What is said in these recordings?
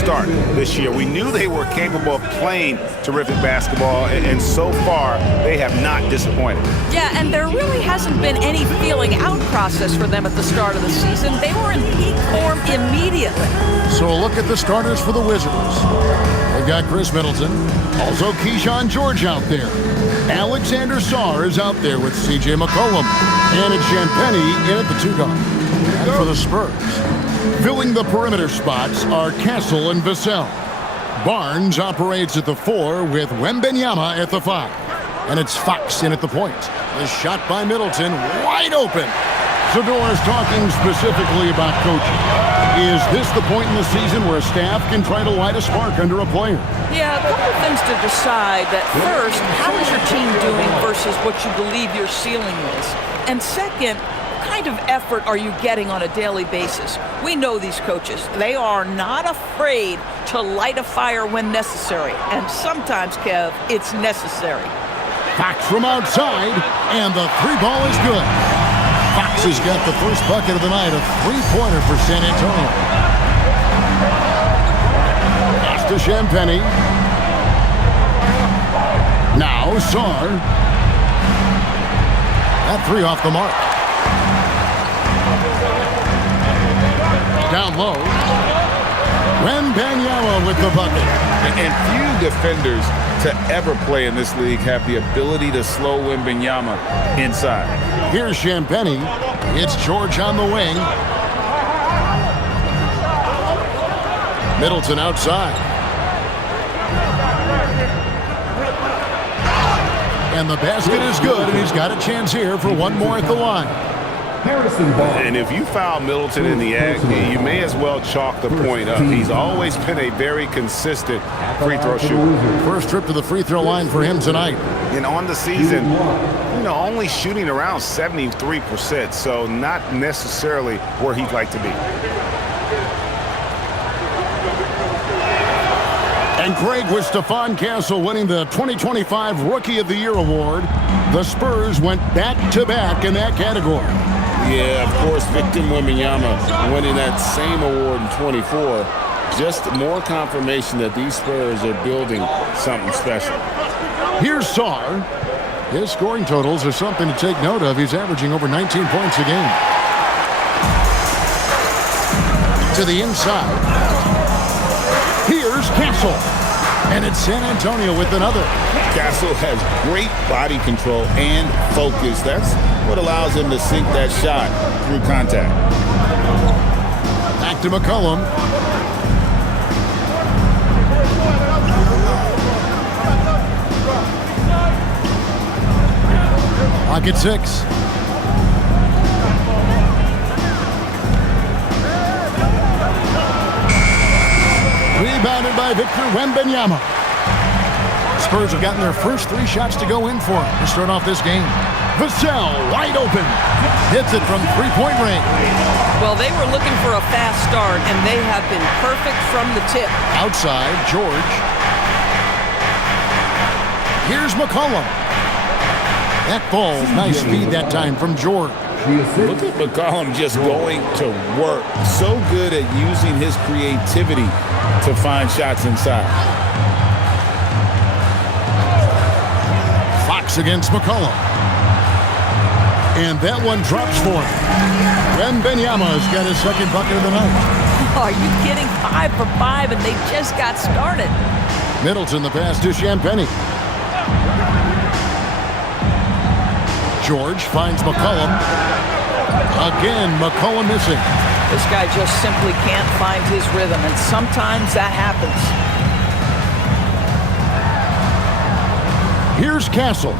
start this year. We knew they were capable of playing terrific basketball, and so far they have not disappointed. Yeah, and there really hasn't been any feeling out process for them at the start of the season. They were in peak form immediately. So a look at the starters for the Wizards. They've got Chris Middleton, also Keyshawn George out there. Alexander Sarr is out there with C.J. McCollum, and it's Champagnie in at the 2 guard. And for the Spurs, filling the perimeter spots are Castle and Vassell. Barnes operates at the 4 with Wembanyama at the 5. And it's Fox in at the point. The shot by Middleton, wide open. Zador's talking specifically about coaching. Is this the point in the season where staff can try to light a spark under a player? Yeah, a couple things to decide. That first, how is your team doing versus what you believe your ceiling is? And second, what kind of effort are you getting on a daily basis? We know these coaches. They are not afraid to light a fire when necessary. And sometimes, Kev, it's necessary. Fox from outside, and the 3-ball is good. Fox has got the first bucket of the night, a 3-pointer for San Antonio. Pass to Champagnie. Now Sarr. That 3 off the mark. Down low. Wembanyama with the bucket. And few defenders to ever play in this league have the ability to slow Wembanyama inside. Here's Champagnie. It's George on the wing. Middleton outside. And the basket is good, and he's got a chance here for one more at the line. And if you foul Middleton in the act, you may as well chalk the point up. He's always been a very consistent free throw shooter. First trip to the free throw line for him tonight. And on the season, only shooting around 73%, so not necessarily where he'd like to be. And Craig, with Stephon Castle winning the 2025 Rookie of the Year award, the Spurs went back-to-back in that category. Yeah, of course, Victor Wembanyama winning that same award in 24. Just more confirmation that these Spurs are building something special. Here's Sarr. His scoring totals are something to take note of. He's averaging over 19 points a game. To the inside. Here's Castle. And it's San Antonio with another. Castle has great body control and focus. That's what allows him to sink that shot through contact. Back to McCollum. Pocket 6. Rebounded by Victor Wembanyama. Spurs have gotten their first 3 shots to go in for him to start off this game. Vassell, wide open. Hits it from 3-point range. Well, they were looking for a fast start, and they have been perfect from the tip. Outside, George. Here's McCollum. That ball, nice speed that time from George. Look at McCollum just going to work. So good at using his creativity to find shots inside. Fox against McCollum. And that one drops for him. Wembanyama's got his second bucket of the night. Are you kidding? 5 for 5, and they just got started. Middleton, the pass to Champagnie. George finds McCollum. Again, McCollum missing. This guy just simply can't find his rhythm, and sometimes that happens. Here's Castle.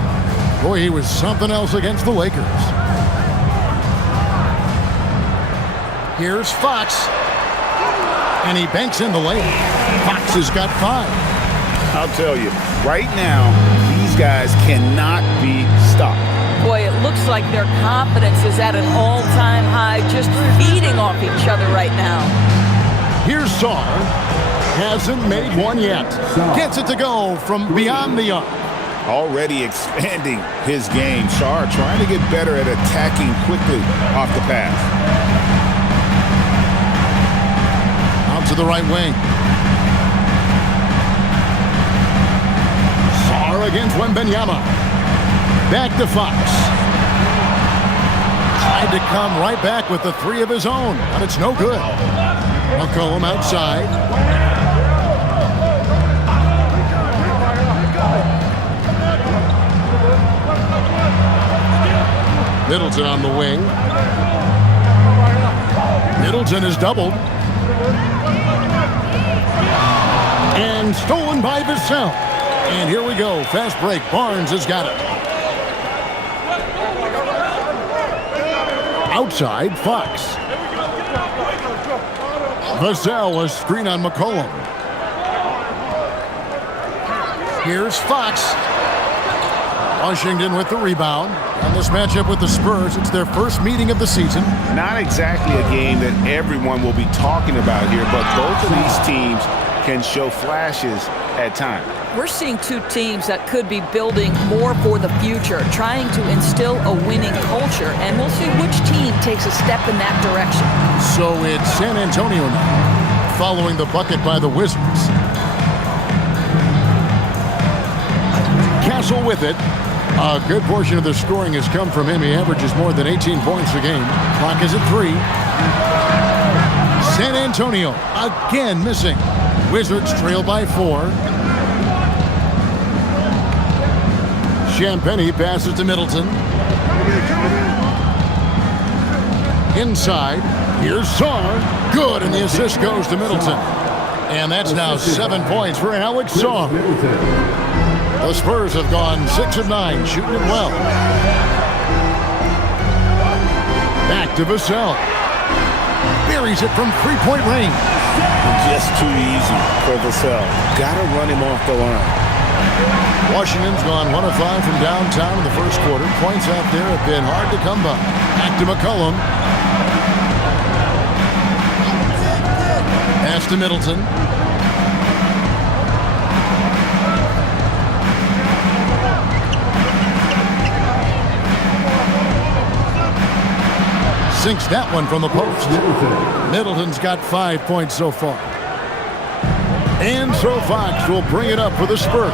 Boy, he was something else against the Lakers. Here's Fox. And he banks in the lane. Fox has got 5. I'll tell you, right now, these guys cannot be stopped. Boy, it looks like their confidence is at an all-time high, just feeding off each other right now. Here's Sarr. Hasn't made one yet. Gets it to go from beyond the arc. Already expanding his game. Sarr trying to get better at attacking quickly off the pass. Out to the right wing. against Wembanyama. Back to Fox. Tried to come right back with the three of his own, but it's no good. McCollum outside. Middleton on the wing. Middleton is doubled. And stolen by Vassell. And here we go. Fast break. Barnes has got it. Outside, Fox. Vassell, a screen on McCollum. Here's Fox. Washington with the rebound. On this matchup with the Spurs, it's their first meeting of the season. Not exactly a game that everyone will be talking about here, but both of these teams can show flashes at times. We're seeing two teams that could be building more for the future, trying to instill a winning culture, and we'll see which team takes a step in that direction. So it's San Antonio now, following the bucket by the Wizards. Castle with it. A good portion of the scoring has come from him. He averages more than 18 points a game. Clock is at 3. San Antonio again missing. Wizards trail by 4. Champagnie passes to Middleton. Inside. Here's Sarr. Good, and the assist goes to Middleton. And that's now 7 points for Alex Sarr. The Spurs have gone 6 of 9, shooting it well. Back to Vassell. Buries it from three-point range. Just too easy for Vassell. Gotta run him off the line. Washington's gone 1 of 5 from downtown in the first quarter. Points out there have been hard to come by. Back to McCollum. Pass to Middleton. Sinks that one from the post. Middleton's got 5 points so far. And so Fox will bring it up for the Spurs.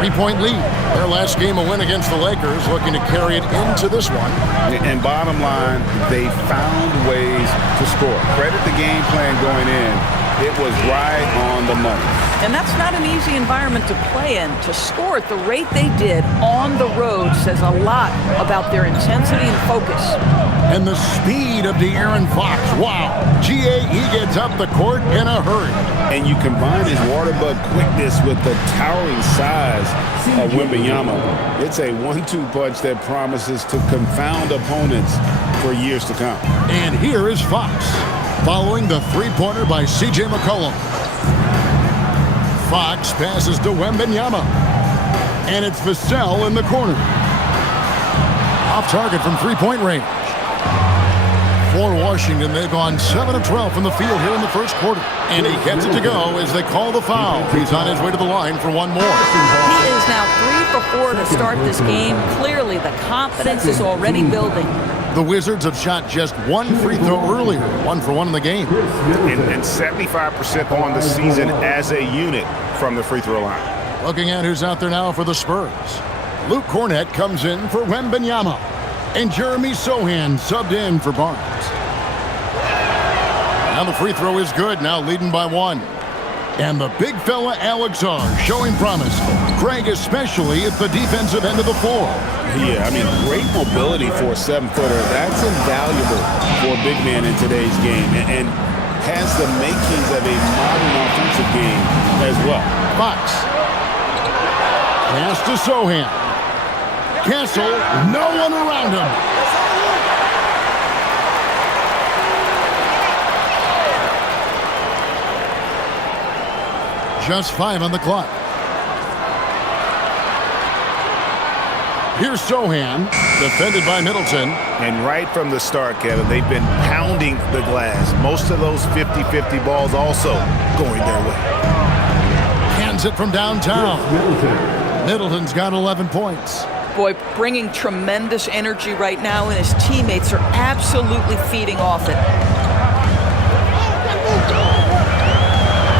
3-point lead. Their last game a win against the Lakers, looking to carry it into this one. And bottom line, they found ways to score. Credit the game plan going in. It was right on the money. And that's not an easy environment to play in. To score at the rate they did on the road says a lot about their intensity and focus. And the speed of De'Aaron Fox. Wow. GAE gets up the court in a hurry. And you combine his water bug quickness with the towering size of Wembanyama. It's a 1-2 punch that promises to confound opponents for years to come. And here is Fox, following the three-pointer by C.J. McCollum. Fox passes to Wembanyama. And it's Vassell in the corner. Off target from three-point range. For Washington, they've gone 7 of 12 from the field here in the first quarter. And he gets it to go as they call the foul. He's on his way to the line for one more. He is now 3 for 4 to start this game. Clearly, the confidence is already building. The Wizards have shot just one free throw earlier, 1 for 1 in the game. And 75% on the season as a unit from the free throw line. Looking at who's out there now for the Spurs. Luke Cornett comes in for Wembanyama. And Jeremy Sohan subbed in for Barnes. Now the free throw is good, now leading by 1. And the big fella Alex Sarr showing promise. Craig especially at the defensive end of the floor. Yeah, I mean, great mobility for a 7-footer. That's invaluable for a big man in today's game. And has the makings of a modern offensive game as well. Fox. Pass to Sohan. Castle, no one around him. Just 5 on the clock. Here's Sohan, defended by Middleton. And right from the start, Kevin, they've been pounding the glass. Most of those 50-50 balls also going their way. Hands it from downtown. Middleton's got 11 points. Boy, bringing tremendous energy right now, and his teammates are absolutely feeding off it.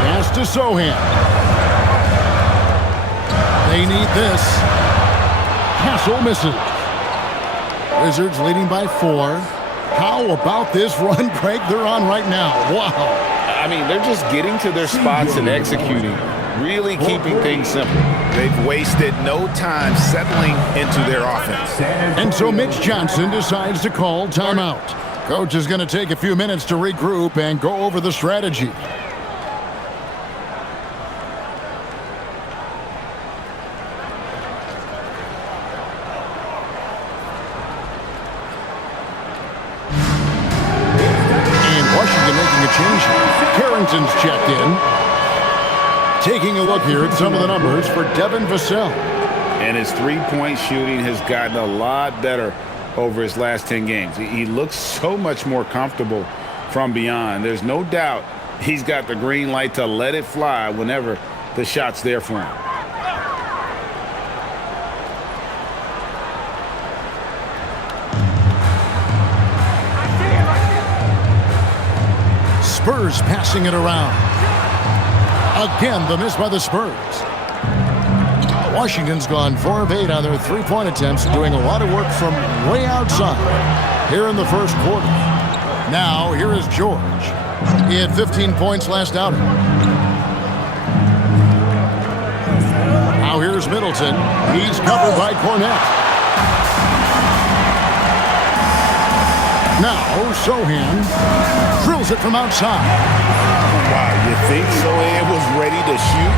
Pass to Sohan. They need this. Castle misses. Wizards leading by 4. How about this run break they're on right now? Wow. I mean, they're just getting to their spots and executing, really keeping things simple. They've wasted no time settling into their offense. And so Mitch Johnson decides to call timeout. Coach is going to take a few minutes to regroup and go over the strategy. Carrington's checked in. Taking a look here at some of the numbers for Devin Vassell. And his three-point shooting has gotten a lot better over his last 10 games. He looks so much more comfortable from beyond. There's no doubt he's got the green light to let it fly whenever the shot's there for him. Spurs passing it around. Again, the miss by the Spurs. Washington's gone 4 of 8 on their three-point attempts, doing a lot of work from way outside here in the first quarter. Now, here is George. He had 15 points last outing. Now here's Middleton. He's covered by Cornette. Now, Sohan drills it from outside. Wow, you think Sohan was ready to shoot?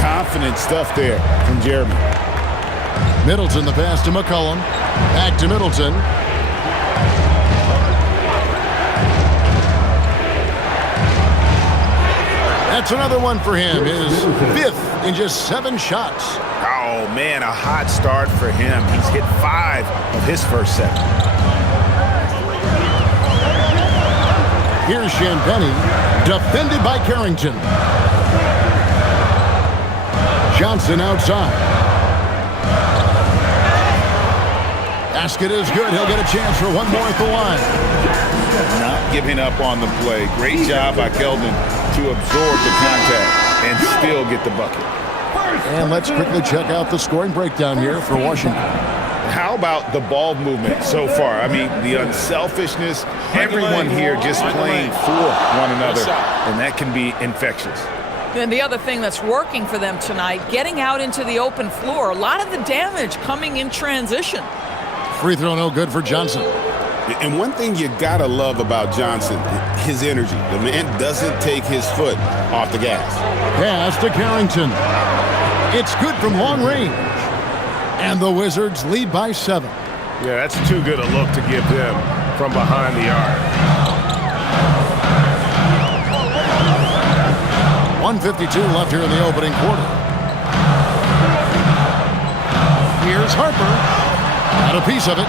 Confident stuff there from Jeremy. Middleton, the pass to McCollum. Back to Middleton. That's another one for him. His 5th in just 7 shots. Oh, man, a hot start for him. He's hit 5 of his first 7. Here's Champagnie, defended by Carrington. Johnson outside. Basket is good. He'll get a chance for one more at the line. Not giving up on the play. Great job by Keldon to absorb the contact and still get the bucket. And let's quickly check out the scoring breakdown here for Washington. How about the ball movement so far? I mean, the unselfishness, everyone here just playing for one another, and that can be infectious. And the other thing that's working for them tonight, getting out into the open floor. A lot of the damage coming in transition. Free throw no good for Johnson. And one thing you gotta love about Johnson, his energy. The man doesn't take his foot off the gas. Pass to Carrington. It's good from long range. And the Wizards lead by 7. Yeah, that's too good a look to give them from behind the arc. 1:52 left here in the opening quarter. Here's Harper. Got a piece of it.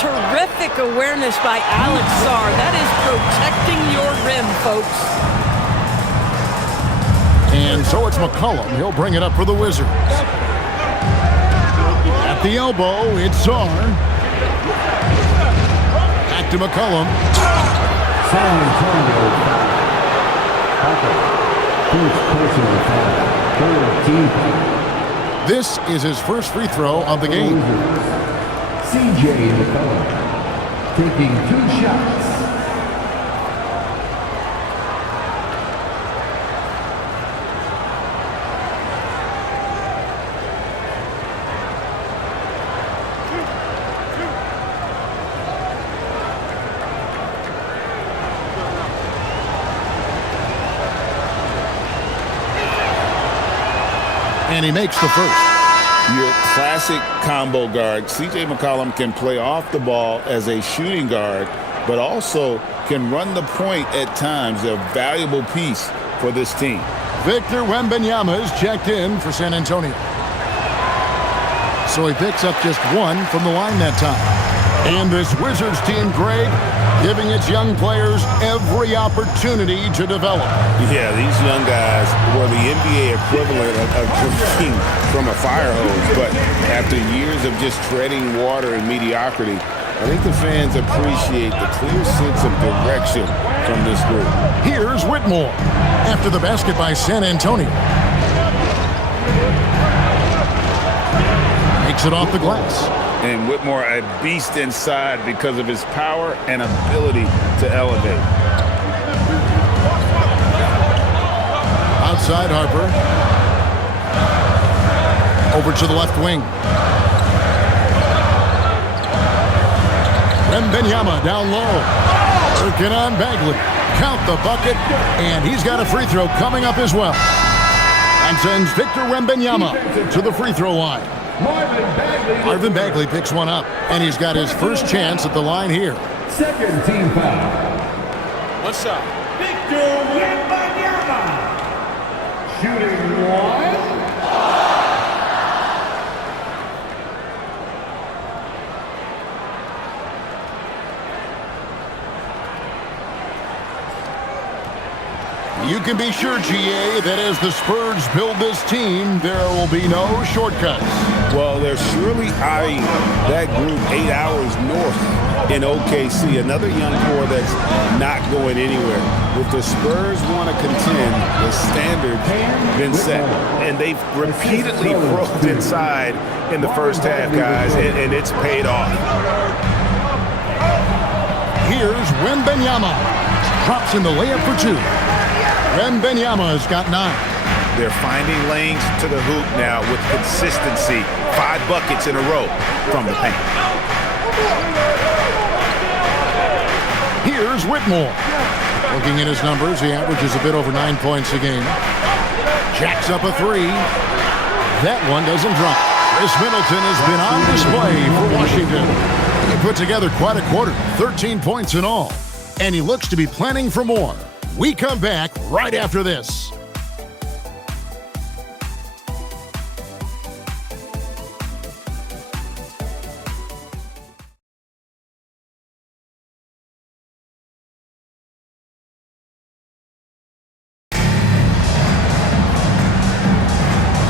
Terrific awareness by Alex Sarr. That is protecting your rim, folks. And so it's McCollum. He'll bring it up for the Wizards. At the elbow, it's Sarr. Back to McCollum. San Antonio foul. First personal foul. 13. This is his first free throw of the game. C.J. McCollum taking 2 shots. And he makes the first. Your classic combo guard. C.J. McCollum can play off the ball as a shooting guard, but also can run the point at times, a valuable piece for this team. Victor Wembanyama is checked in for San Antonio. So he picks up just 1 from the line that time. And this Wizards team, Greg, giving its young players every opportunity to develop. Yeah, these young guys were the NBA equivalent of drinking from a fire hose. But after years of just treading water and mediocrity, I think the fans appreciate the clear sense of direction from this group. Here's Whitmore after the basket by San Antonio. Takes it off the glass. And Whitmore, a beast inside because of his power and ability to elevate. Outside Harper. Over to the left wing. Wembanyama down low. Working on Bagley. Count the bucket, and he's got a free throw coming up as well. And sends Victor Wembanyama to the free throw line. Marvin Bagley picks one up, and he's got his first chance at the line here. Second team foul. What's up? Victor Wembanyama. Shooting one. You can be sure, GA, that as the Spurs build this team, there will be no shortcuts. Well, they're surely eyeing that group 8 hours north in OKC, another young core that's not going anywhere. If the Spurs want to contend, the standard's been set. And they've repeatedly broke inside in the first half, guys, and it's paid off. Here's Wembanyama. Drops in the layup for two. Wembanyama has got 9. They're finding lanes to the hoop now with consistency. 5 buckets in a row from the paint. Here's Whitmore. Looking at his numbers, he averages a bit over 9 points a game. Jacks up a 3. That one doesn't drop. Chris Middleton has been on display for Washington. He put together quite a quarter, 13 points in all. And he looks to be planning for more. We come back right after this.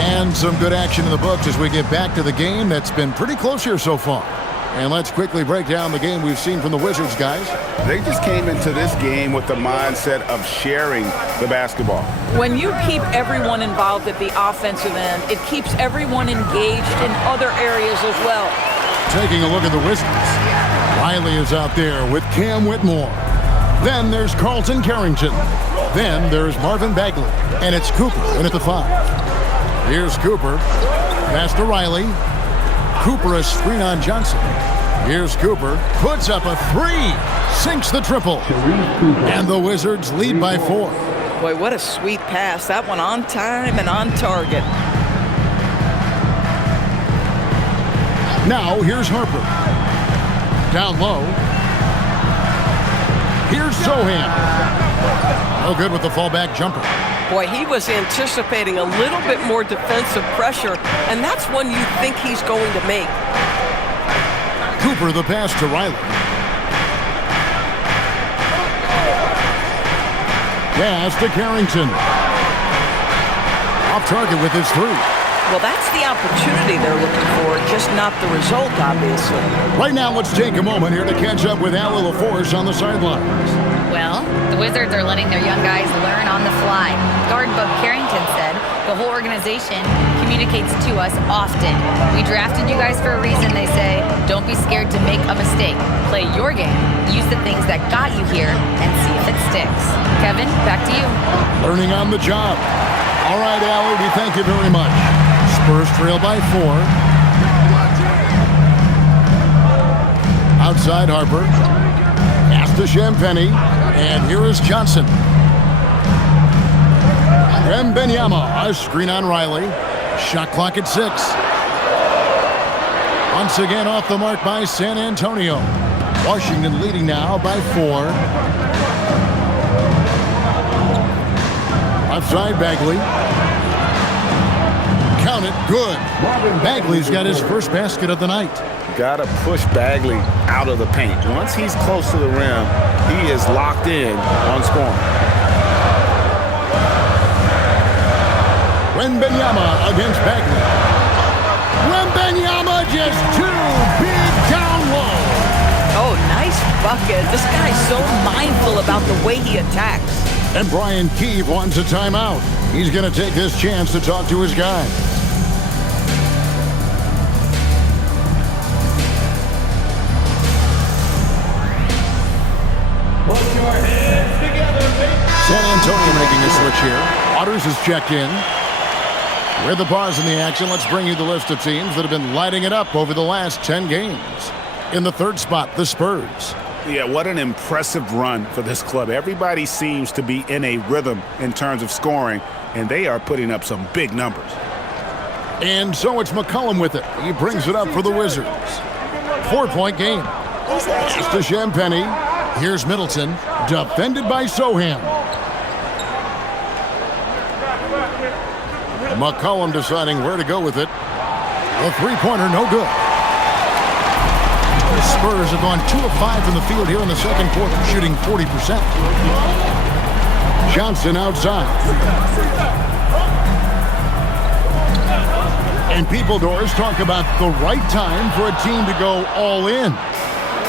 And some good action in the books as we get back to the game that's been pretty close here so far. And let's quickly break down the game we've seen from the Wizards, guys. They just came into this game with the mindset of sharing the basketball. When you keep everyone involved at the offensive end, it keeps everyone engaged in other areas as well. Taking a look at the Wizards. Riley is out there with Cam Whitmore. Then there's Carlton Carrington. Then there's Marvin Bagley. And it's Cooper in at the 5. Here's Cooper. Pass to Riley. Cooper a screen on Johnson. Here's Cooper. Puts up a 3. Sinks the triple. And the Wizards lead by 4. Boy, what a sweet pass. That one on time and on target. Now here's Harper. Down low. Here's Sohan. No good with the fallback jumper. Boy, he was anticipating a little bit more defensive pressure, and that's one you think he's going to make. Cooper the pass to Riley. Pass to Carrington. Off target with his 3. Well, that's the opportunity they're looking for, just not the result, obviously. Right now, let's take a moment here to catch up with Allie LaForce on the sidelines. Well, the Wizards are letting their young guys learn on the fly. Guard Bub Carrington said the whole organization communicates to us often. We drafted you guys for a reason, they say. Don't be scared to make a mistake. Play your game. Use the things that got you here and see if it sticks. Kevin, back to you. Learning on the job. All right, Allie, we thank you very much. Spurs trail by 4. Outside Harper. Pass to Champagny. And here is Johnson. Wembanyama, a screen on Riley. Shot clock at 6. Once again off the mark by San Antonio. Washington leading now by 4. Left side Bagley. Count it, good. Bagley's got his first basket of the night. Got to push Bagley out of the paint. Once he's close to the rim, he is locked in on scoring. Wembanyama against Bagley. Wembanyama just 2 big down low. Oh, nice bucket. This guy's so mindful about the way he attacks. And Brian Keefe wants a timeout. He's going to take this chance to talk to his guys. switch here. Waters is checked in. With the pause in the action, let's bring you the list of teams that have been lighting it up over the last 10 games. In the third spot, the Spurs. Yeah, what an impressive run for this club. Everybody seems to be in a rhythm in terms of scoring, and they are putting up some big numbers. And so it's McCollum with it. He brings it up for the Wizards. 4-point game. It's to Champagnie. Here's Middleton, defended by Sohan. McCollum deciding where to go with it. The three-pointer, no good. The Spurs have gone 2 of 5 from the field here in the second quarter, shooting 40%. Johnson outside. And people doors talk about the right time for a team to go all in.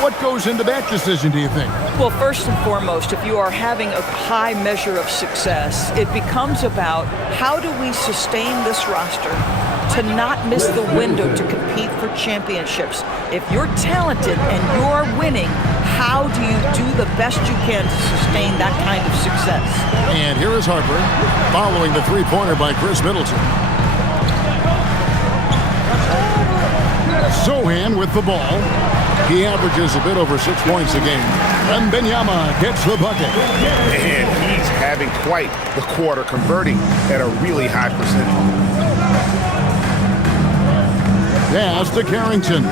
What goes into that decision, do you think? Well, first and foremost, if you are having a high measure of success, it becomes about how do we sustain this roster to not miss the window to compete for championships. If you're talented and you're winning, how do you do the best you can to sustain that kind of success? And here is Harper following the three-pointer by Chris Middleton. Sohan with the ball. He averages a bit over 6 points a game. And Benyama gets the bucket. And he's having quite the quarter, converting at a really high percentage. Pass to Carrington.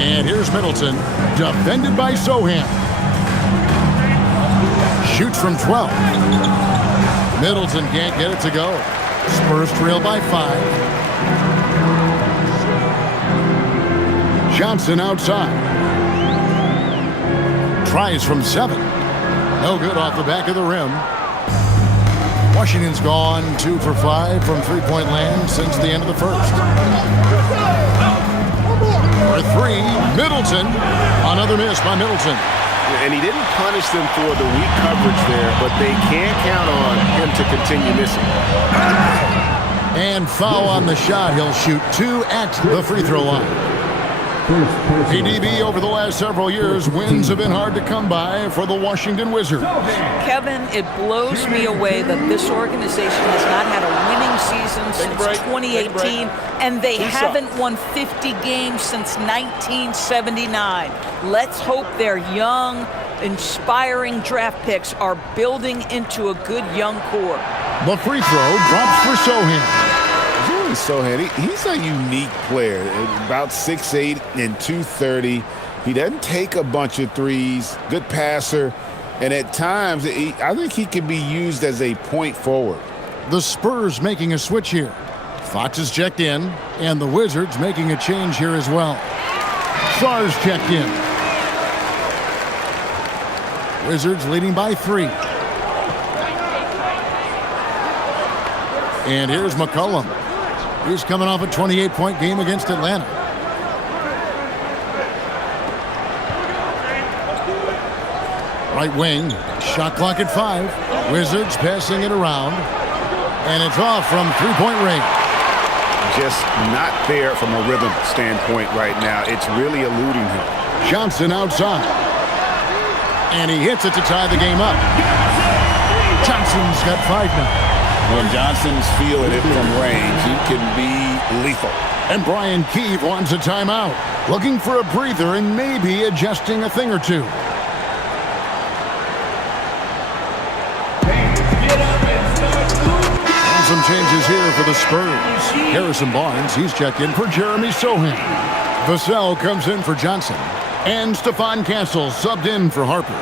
And here's Middleton, defended by Sohan. Shoots from 12. Middleton can't get it to go. Spurs trail by 5. Johnson outside. Tries from 7. No good off the back of the rim. Washington's gone 2 for 5 from three-point land since the end of the first. For 3, Middleton. Another miss by Middleton. And he didn't punish them for the weak coverage there, but they can't count on him to continue missing. And foul on the shot. He'll shoot 2 at the free throw line. ADB over the last several years, wins have been hard to come by for the Washington Wizards. Kevin, it blows me away that this organization has not had a winning season since 2018, and they haven't won 50 games since 1979. Let's hope their young, inspiring draft picks are building into a good young core. The free throw drops for Sohan. Sohan, he's a unique player, about 6'8" and 230. He doesn't take a bunch of threes, good passer, and at times I think he can be used as a point forward. The Spurs making a switch here. Fox is checked in, and the Wizards making a change here as well. Sarr's checked in. Wizards leading by 3. And here's McCollum. He's coming off a 28-point game against Atlanta. Right wing, shot clock at 5. Wizards passing it around. And it's off from three-point range. Just not there from a rhythm standpoint right now. It's really eluding him. Johnson outside. And he hits it to tie the game up. Johnson's got 5 now. When Johnson's feeling it from range, he can be lethal. And Brian Keefe wants a timeout. Looking for a breather and maybe adjusting a thing or two. And some changes here for the Spurs. Harrison Barnes, he's checked in for Jeremy Sohan. Vassell comes in for Johnson. And Stephon Castle subbed in for Harper.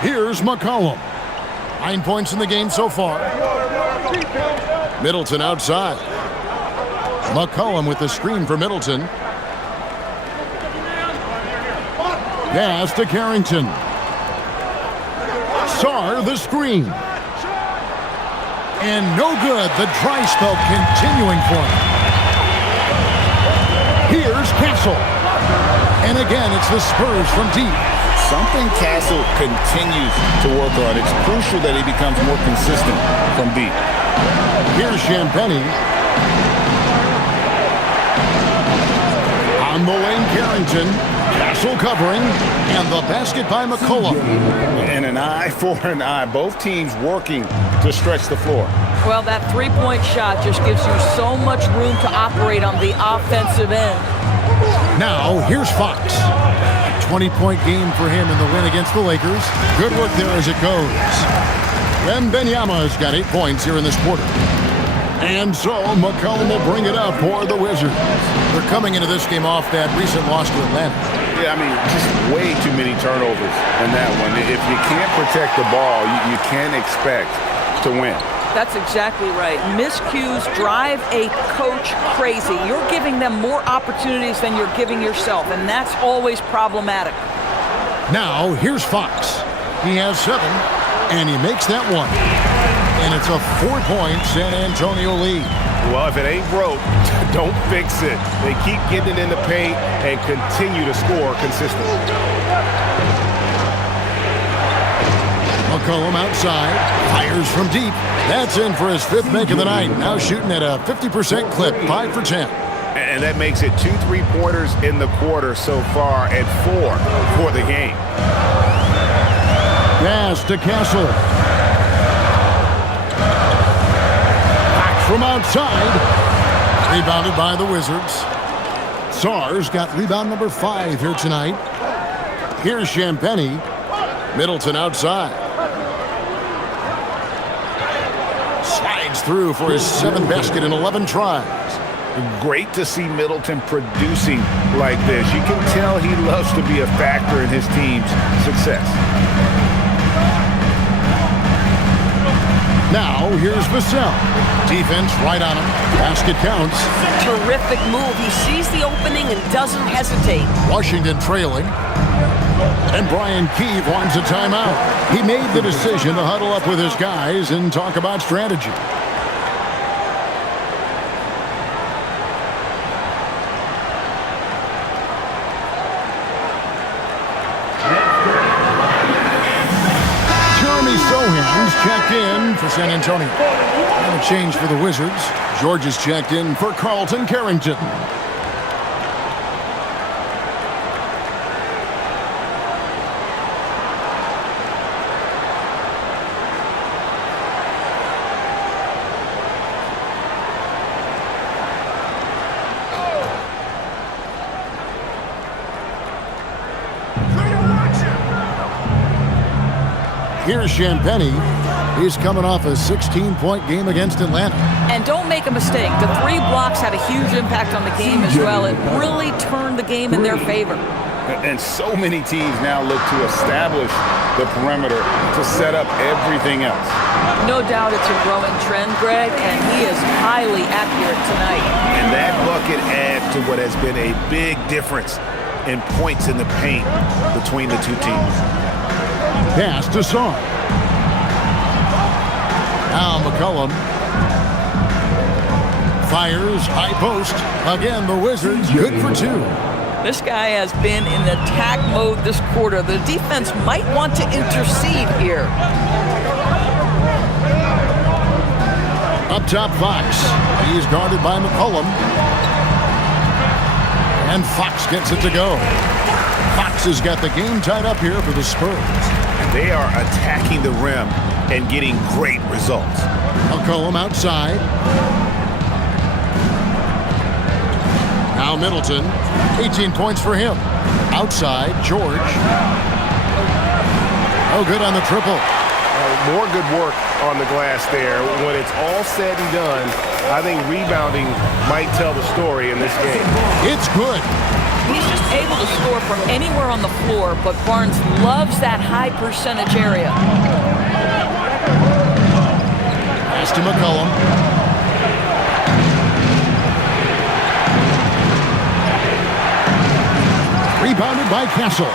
Here's McCollum. 9 points in the game so far. Middleton outside. McCollum with the screen for Middleton. Pass to Carrington. Sarr the screen. And no good. The dry spell continuing for him. Here's Castle. And again, it's the Spurs from deep. Something Castle continues to work on. It's crucial that he becomes more consistent from deep. Here's Champagnie. On the lane, Carrington. Castle covering. And the basket by McCollum. And an eye for an eye. Both teams working to stretch the floor. Well, that three-point shot just gives you so much room to operate on the offensive end. Now, here's Fox. A 20-point game for him in the win against the Lakers. Good work there as it goes. Wembanyama's got 8 points here in this quarter. And so McCollum will bring it up for the Wizards. They're coming into this game off that recent loss to Atlanta. Yeah, I mean, just way too many turnovers in that one. If you can't protect the ball, you can't expect to win. That's exactly right. Miscues drive a coach crazy. You're giving them more opportunities than you're giving yourself, and that's always problematic. Now, here's Fox. He has 7, and he makes that one. And it's a 4-point San Antonio lead. Well, if it ain't broke, don't fix it. They keep getting it in the paint and continue to score consistently. McCollum outside, fires from deep. That's in for his 5th make of the night. Now shooting at a 50% clip, 5 for 10. And that makes it 2 3-pointers in the quarter so far and 4 for the game. Pass to Castle. Back from outside. Rebounded by the Wizards. Sarr's got rebound number 5 here tonight. Here's Champagnie. Middleton outside. Slides through for his 7th basket in 11 tries. Great to see Middleton producing like this. You can tell he loves to be a factor in his team's success. Now, here's Vassell. Defense right on him. Basket counts. Terrific move. He sees the opening and doesn't hesitate. Washington trailing. And Brian Keefe wants a timeout. He made the decision to huddle up with his guys and talk about strategy. Jeremy Sohan's checked in for San Antonio. And a change for the Wizards. George is checked in for Carlton Carrington. Here's Champagnie. He's coming off a 16-point game against Atlanta. And don't make a mistake. The 3 blocks had a huge impact on the game as well. It really turned the game in their favor. And so many teams now look to establish the perimeter to set up everything else. No doubt it's a growing trend, Greg, and he is highly accurate tonight. And that bucket adds to what has been a big difference in points in the paint between the two teams. Pass to Sarr. Now McCollum fires, high post. Again, the Wizards good for 2. This guy has been in attack mode this quarter. The defense might want to intercede here. Up top, Fox. He's guarded by McCollum. And Fox gets it to go. Fox has got the game tied up here for the Spurs. They are attacking the rim and getting great results. McCollum outside. Now Middleton, 18 points for him. Outside, George. Oh, good on the triple. More good work on the glass there. When it's all said and done, I think rebounding might tell the story in this game. It's good. He's just able to score from anywhere on the floor, but Barnes loves that high percentage area. Pass to McCollum. Rebounded by Castle.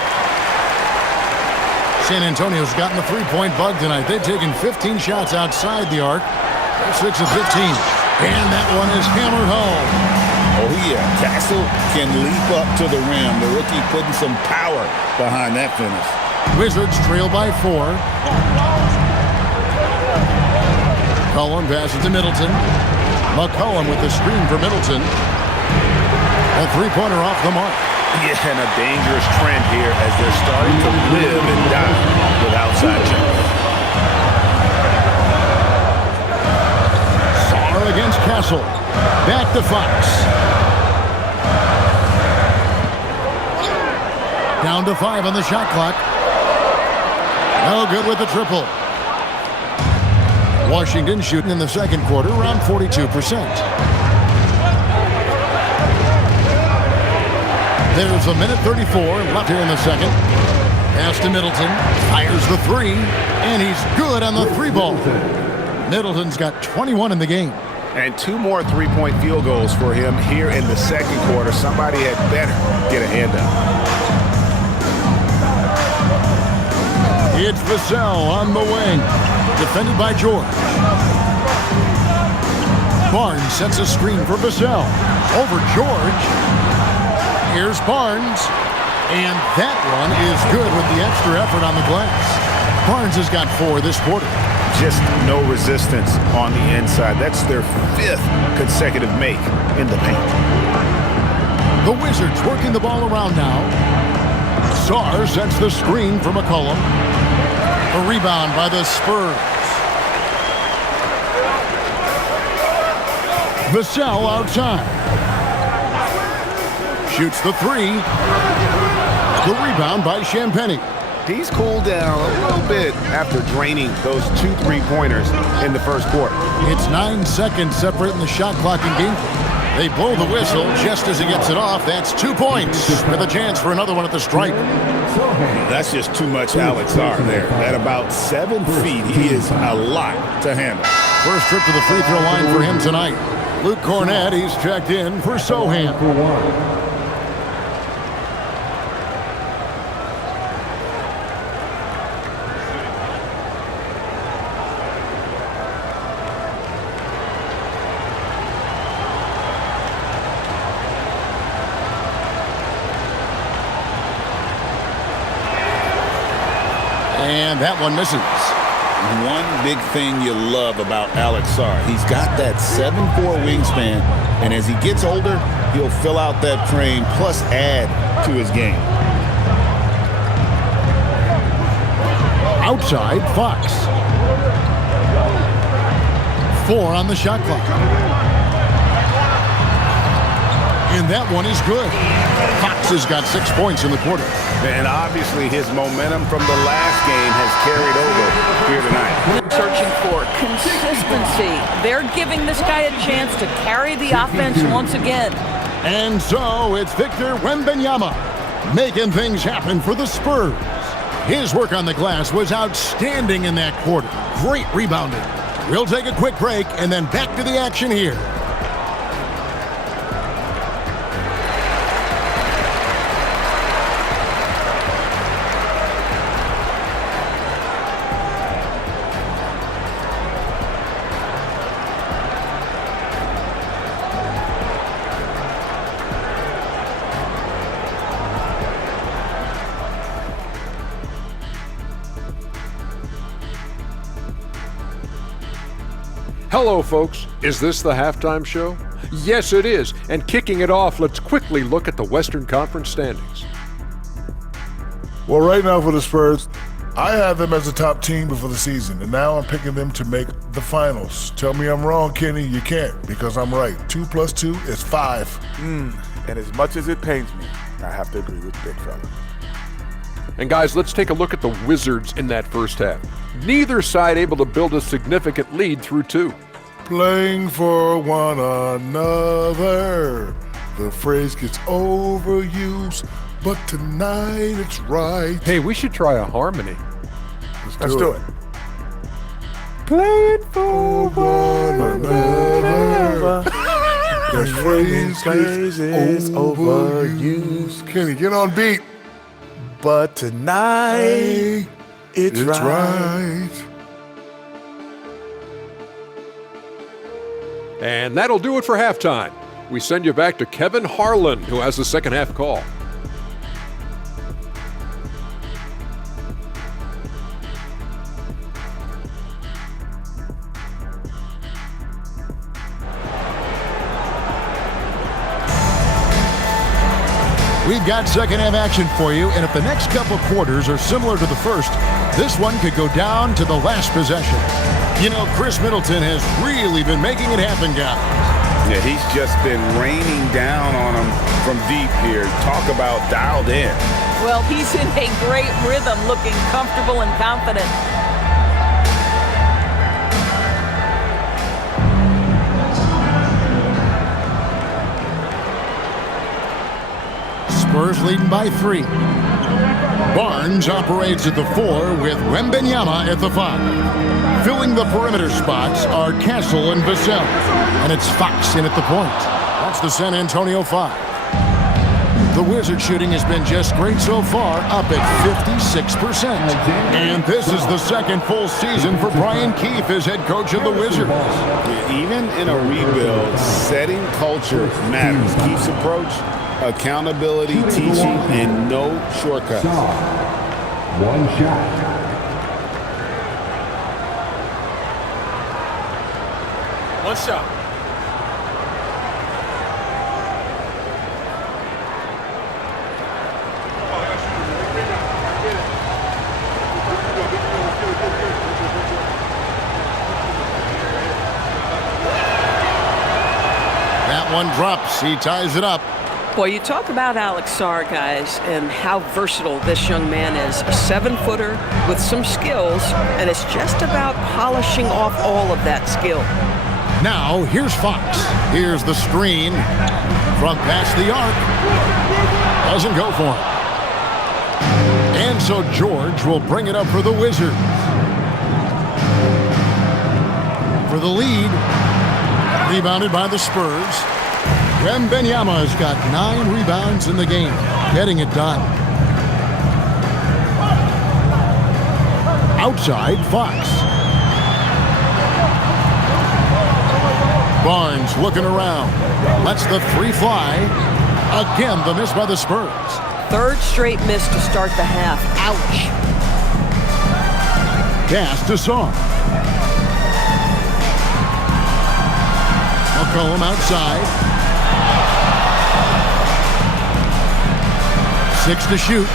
San Antonio's gotten the 3-point bug tonight. They've taken 15 shots outside the arc. They're 6 of 15. And that one is hammered home. Oh, yeah. Castle can leap up to the rim. The rookie putting some power behind that finish. Wizards trail by 4. McCollum passes to Middleton. McCollum with the screen for Middleton. A three-pointer off the mark. Yeah, and a dangerous trend here as they're starting to live and die with outside jumpers. Sarr against Castle. Back to Fox. Down to 5 on the shot clock. No good with the triple. Washington shooting in the second quarter around 42%. There's a minute 34 left here in the second. Pass to Middleton. Fires the three. And he's good on the three ball. Middleton's got 21 in the game. And 2 more three-point field goals for him here in the second quarter. Somebody had better get a hand up. It's Vassell on the wing. Defended by George. Barnes sets a screen for Vassell. Over George. Here's Barnes, and that one is good with the extra effort on the glass. Barnes has got 4 this quarter. Just no resistance on the inside. That's their 5th consecutive make in the paint. The Wizards working the ball around now. Sarr sets the screen for McCollum. A rebound by the Spurs. Vassell outside. Shoots the three. The rebound by Champagnie. He's cooled down a little bit after draining those 2 3-pointers in the first quarter. It's 9 seconds separating the shot clock and game. They blow the whistle just as he gets it off. That's 2 points with a chance for another one at the stripe. That's just too much Alex Sarr there. At about 7 feet, he is a lot to handle. First trip to the free throw line for him tonight. Luke Cornett, he's checked in for Sohan. And that one misses. One big thing you love about Alex Sarr, he's got that 7'4" wingspan, and as he gets older, he'll fill out that frame plus add to his game. Outside, Fox. 4 on the shot clock. And that one is good. Fox has got 6 points in the quarter. And obviously his momentum from the last game has carried over here tonight. Searching for consistency. They're giving this guy a chance to carry the offense once again. And so it's Victor Wembanyama making things happen for the Spurs. His work on the glass was outstanding in that quarter. Great rebounding. We'll take a quick break and then back to the action here. Hello, folks. Is this the halftime show? Yes, it is. And kicking it off, let's quickly look at the Western Conference standings. Well, right now for the Spurs, I had them as a top team before the season, and now I'm picking them to make the finals. Tell me I'm wrong, Kenny. You can't, because I'm right. 2 + 2 is 5. And as much as it pains me, I have to agree with Big Fella. And guys, let's take a look at the Wizards in that first half. Neither side able to build a significant lead through 2. Playing for one another. The phrase gets overused, but tonight it's right. Hey, we should try a harmony. Let's do it. Playing for one another. The phrase gets overused. Kenny, get on beat. But tonight, it's right. And that'll do it for halftime. We send you back to Kevin Harlan, who has the second half call. We've got second half action for you, and if the next couple quarters are similar to the first, this one could go down to the last possession. You know, Chris Middleton has really been making it happen, guys. Yeah, he's just been raining down on them from deep here. Talk about dialed in. Well, he's in a great rhythm, looking comfortable and confident. Spurs leading by 3. Barnes operates at the 4 with Wembanyama at the 5. Filling the perimeter spots are Castle and Vassell. And it's Fox in at the point. That's the San Antonio 5. The Wizards shooting has been just great so far, up at 56%. And this is the second full season for Brian Keefe as head coach of the Wizards. Even in a rebuild, setting culture matters. Keefe's approach, accountability, teaching, and no shortcuts. One shot. One shot. That one drops. He ties it up. Boy, you talk about Alex Sarr, guys, and how versatile this young man is. A 7-footer with some skills, and it's just about polishing off all of that skill. Now, here's Fox. Here's the screen from past the arc. Doesn't go for him. And so George will bring it up for the Wizards. For the lead. Rebounded by the Spurs. Wembanyama has got 9 rebounds in the game. Getting it done. Outside, Fox. Barnes looking around. Lets the 3 fly. Again, the miss by the Spurs. Third straight miss to start the half. Ouch. Pass to Sarr. McCollum outside. 6 to shoot.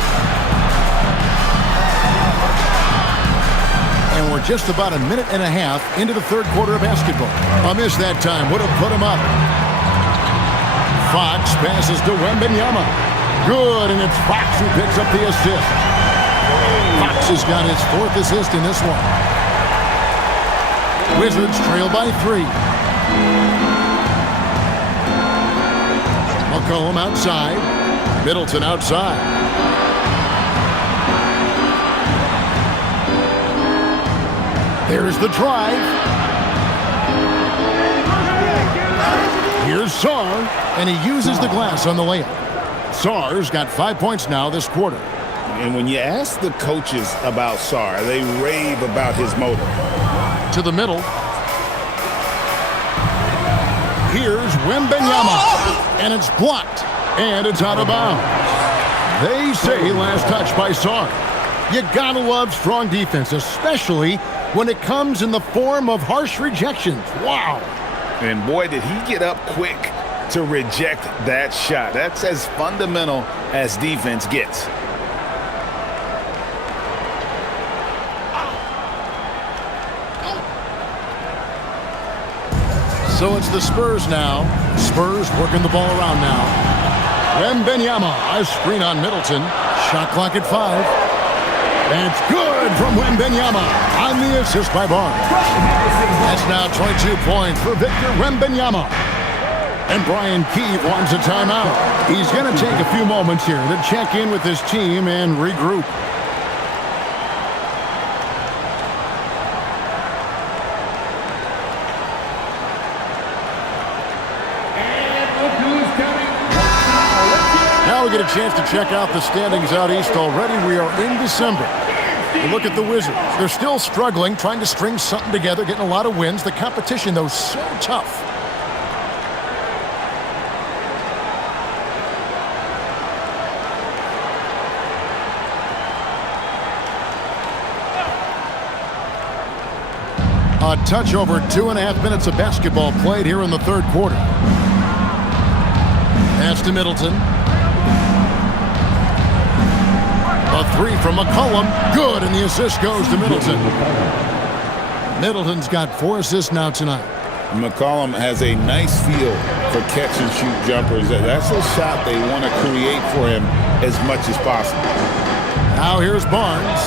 And we're just about a minute and a half into the third quarter of basketball. A miss that time would have put him up. Fox passes to Wembanyama. Good, and it's Fox who picks up the assist. Fox has got his 4th assist in this one. Wizards trail by 3. McCollum outside. Middleton outside. There's the drive. Here's Sarr, and he uses the glass on the layup. Sarr's got 5 points now this quarter. And when you ask the coaches about Sarr, they rave about his motor. To the middle. Here's Wembanyama, and it's blocked, and it's out of bounds. They say last touch by Sarr. You gotta love strong defense, especially when it comes in the form of harsh rejections. Wow. And boy, did he get up quick to reject that shot. That's as fundamental as defense gets. So it's the Spurs now. Spurs working the ball around now. Wembanyama, a screen on Middleton. Shot clock at 5. And it's good from Wembanyama on the assist by Barnes. That's now 22 points for Victor Wembanyama. And Brian Keefe wants a timeout. He's going to take a few moments here to check in with his team and regroup. Now we get a chance to check out the standings out east already. We are in December. You look at the Wizards. They're still struggling, trying to string something together, getting a lot of wins. The competition, though, so tough. A touch over 2.5 minutes of basketball played here in the third quarter. Pass to Middleton. The three from McCollum. Good, and the assist goes to Middleton. Middleton's got 4 assists now tonight. McCollum has a nice feel for catch-and-shoot jumpers. That's a shot they want to create for him as much as possible. Now here's Barnes,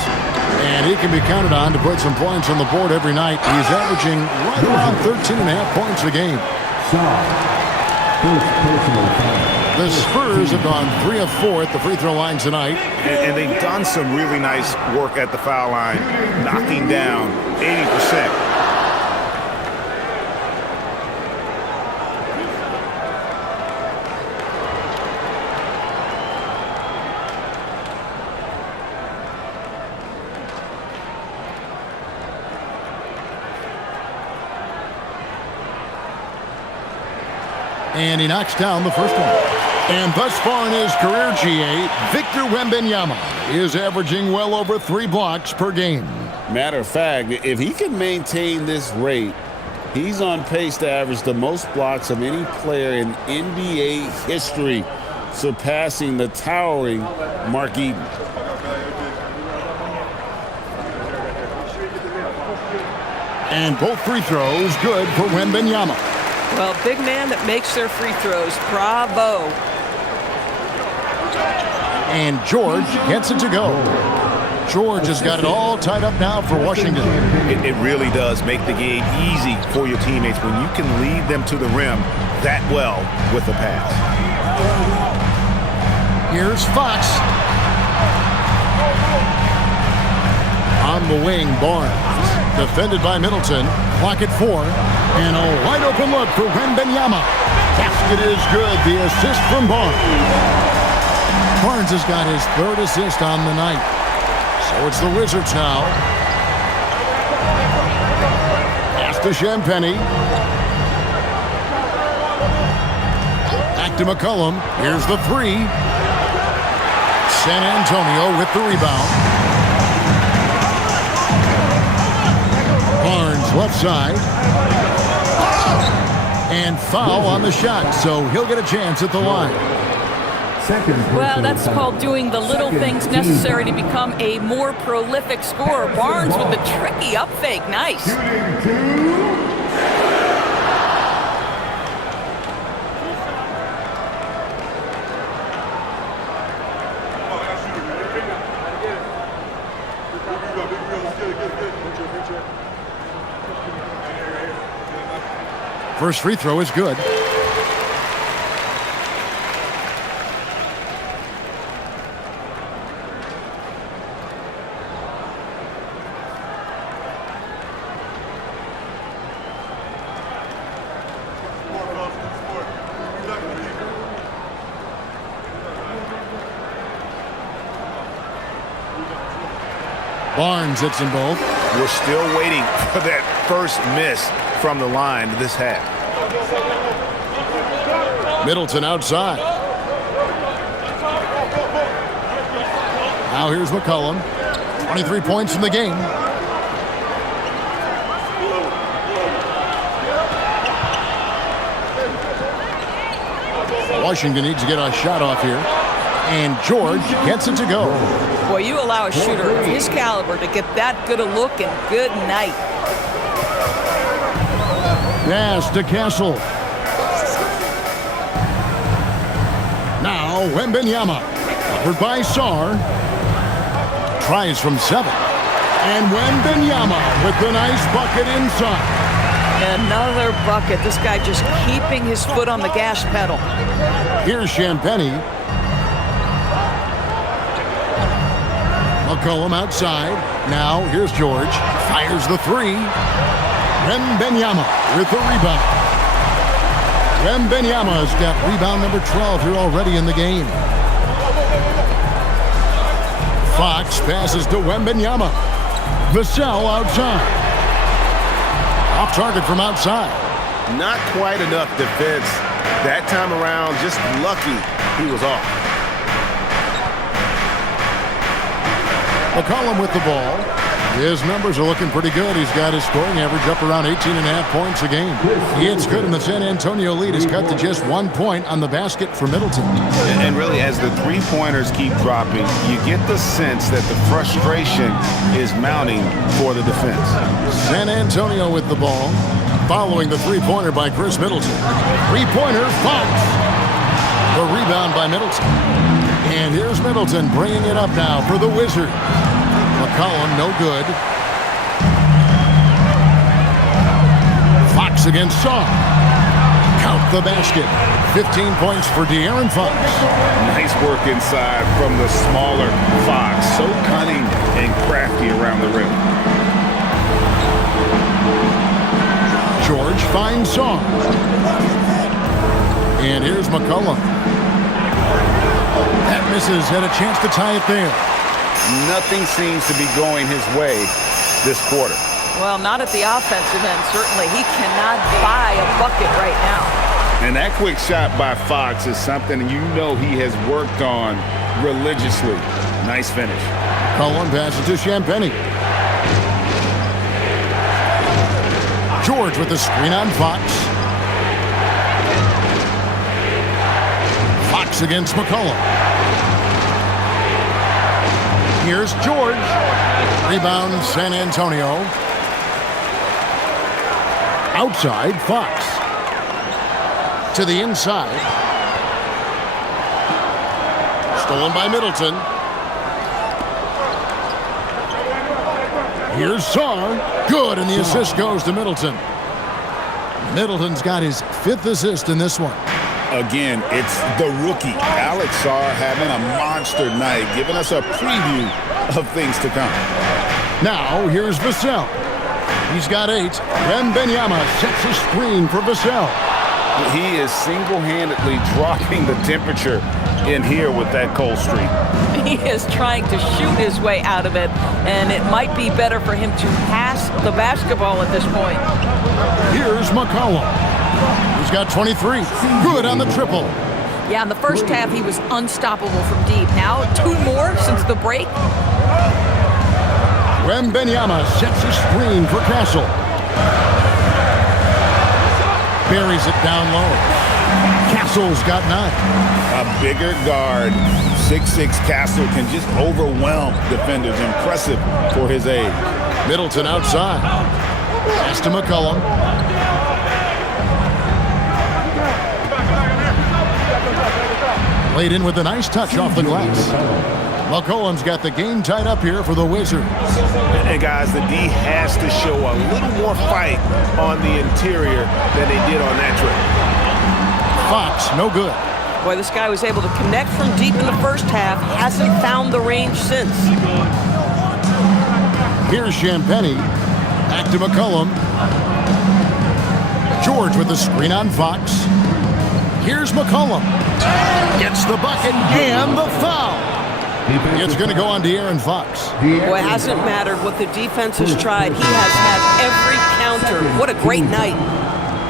and he can be counted on to put some points on the board every night. He's averaging right around 13.5 points a game. The Spurs have gone 3 of 4 at the free throw line tonight. And they've done some really nice work at the foul line, knocking down 80%. And he knocks down the first one. And thus far in his career, GA, Victor Wembanyama is averaging well over 3 blocks per game. Matter of fact, if he can maintain this rate, he's on pace to average the most blocks of any player in NBA history, surpassing the towering Mark Eaton. And both free throws good for Wembanyama. Well, big man that makes their free throws. Bravo. And George gets it to go. George has got it all tied up now for Washington. It really does make the game easy for your teammates when you can lead them to the rim that well with the pass. Here's Fox. On the wing, Barnes. Defended by Middleton. Clock at 4. And a wide open look for Wembanyama. Basket is good. The assist from Barnes. Barnes has got his 3rd assist on the night. So it's the Wizards now. Pass to Champagnie. Back to McCollum. Here's the 3. San Antonio with the rebound. Barnes left side. And foul on the shot, so he'll get a chance at the line. Well, that's called doing the little things necessary to become a more prolific scorer. Barnes with the tricky up fake. Nice. First free throw is good. Barnes hits them both. We're still waiting for that first miss from the line this half. Middleton outside. Now here's McCollum. 23 points in the game. Washington needs to get a shot off here. And George gets it to go. Boy, you allow a shooter of his caliber to get that good a look, and good night. Pass to Castle. Now Wembanyama. Covered by Sarr. Tries from 7. And Wembanyama with the nice bucket inside. Another bucket. This guy just keeping his foot on the gas pedal. Here's Champagnie. McCollum outside. Now here's George. Fires the 3. Wembanyama with the rebound. Wembanyama's got rebound number 12 here already in the game. Fox passes to Wembanyama. Vassell outside. Off target from outside. Not quite enough defense that time around. Just lucky he was off. McCollum with the ball. His numbers are looking pretty good. He's got his scoring average up around 18.5 points a game. He hits good, and the San Antonio lead is cut to just 1 point on the basket for Middleton. And really, as the three-pointers keep dropping, you get the sense that the frustration is mounting for the defense. San Antonio with the ball, following the three-pointer by Chris Middleton. Three-pointer, Fox. The rebound by Middleton. And here's Middleton bringing it up now for the Wizards. McCollum, no good. Fox against Shaw. Count the basket. 15 points for De'Aaron Fox. Nice work inside from the smaller Fox. So cunning and crafty around the rim. George finds Shaw. And here's McCollum. That misses. Had a chance to tie it there. Nothing seems to be going his way this quarter. Well, not at the offensive end, certainly. He cannot buy a bucket right now. And that quick shot by Fox is something you know he has worked on religiously. Nice finish. Cullen passes to Champagnie. George with the screen on Fox. Fox against McCollum. Here's George. Rebound, San Antonio. Outside, Fox. To the inside. Stolen by Middleton. Here's Sarr. Good, and the assist goes to Middleton. Middleton's got his 5th assist in this one. Again, it's the rookie, Alex Sarr, having a monster night, giving us a preview of things to come. Now, here's Vassell. He's got 8. Wembanyama sets a screen for Vassell. He is single-handedly dropping the temperature in here with that cold streak. He is trying to shoot his way out of it, and it might be better for him to pass the basketball at this point. Here's McCollum. He's got 23. Good on the triple. Yeah, in the first half, he was unstoppable from deep. Now, 2 more since the break. Wembanyama sets a screen for Castle. Buries it down low. Castle's got 9. A bigger guard, 6'6" Castle, can just overwhelm defenders. Impressive for his age. Middleton outside. Pass to McCollum. Laid in with a nice touch off the glass. McCollum's got the game tied up here for the Wizards. And guys, the D has to show a little more fight on the interior than they did on that trip. Fox, no good. Boy, this guy was able to connect from deep in the first half. Hasn't found the range since. Here's Champagnie. Back to McCollum. George with the screen on Fox. Here's McCollum. Gets the bucket and the foul. It's going to go on De'Aaron Fox. Boy, it hasn't mattered what the defense has tried. He has had every counter. What a great night.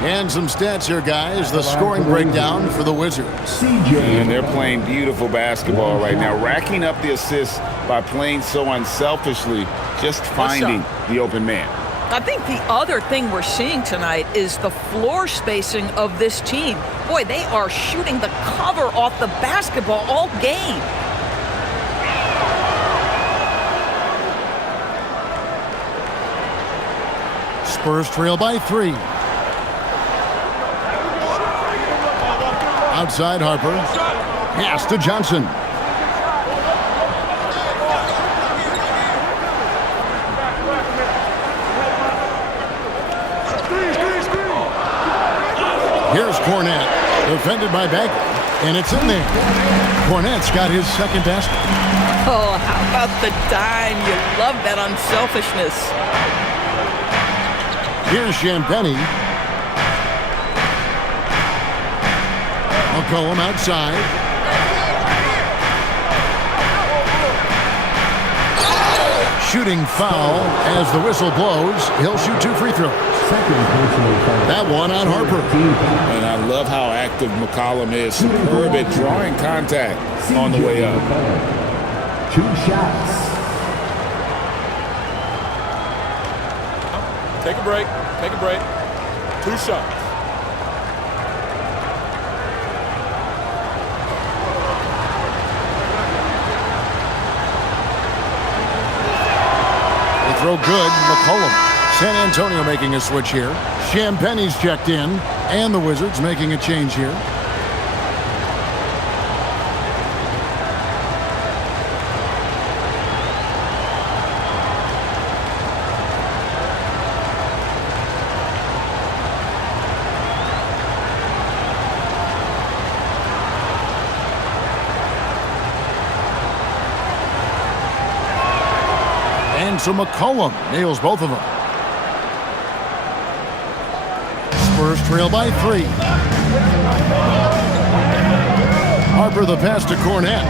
And some stats here, guys. The scoring breakdown for the Wizards. And they're playing beautiful basketball right now, racking up the assists by playing so unselfishly, just finding the open man. I think the other thing we're seeing tonight is the floor spacing of this team. Boy, they are shooting the cover off the basketball all game. Spurs trail by 3. Outside Harper. Pass to Johnson. Here's Cornette, defended by Bagley, and it's in there. Cornette's got his 2nd basket. Oh, how about the dime? You love that unselfishness. Here's Champagnie. McCollum outside. Shooting foul as the whistle blows. He'll shoot 2 free throws. That one on Harper. And I love how active McCollum is. Superb at drawing contact on the way up. 2 shots. Take a break. Take a break. 2 shots. They throw good. McCollum. San Antonio making a switch here. Champagne's checked in. And the Wizards making a change here. And so McCollum nails both of them. Spurs trail by 3. Harper the pass to Cornet.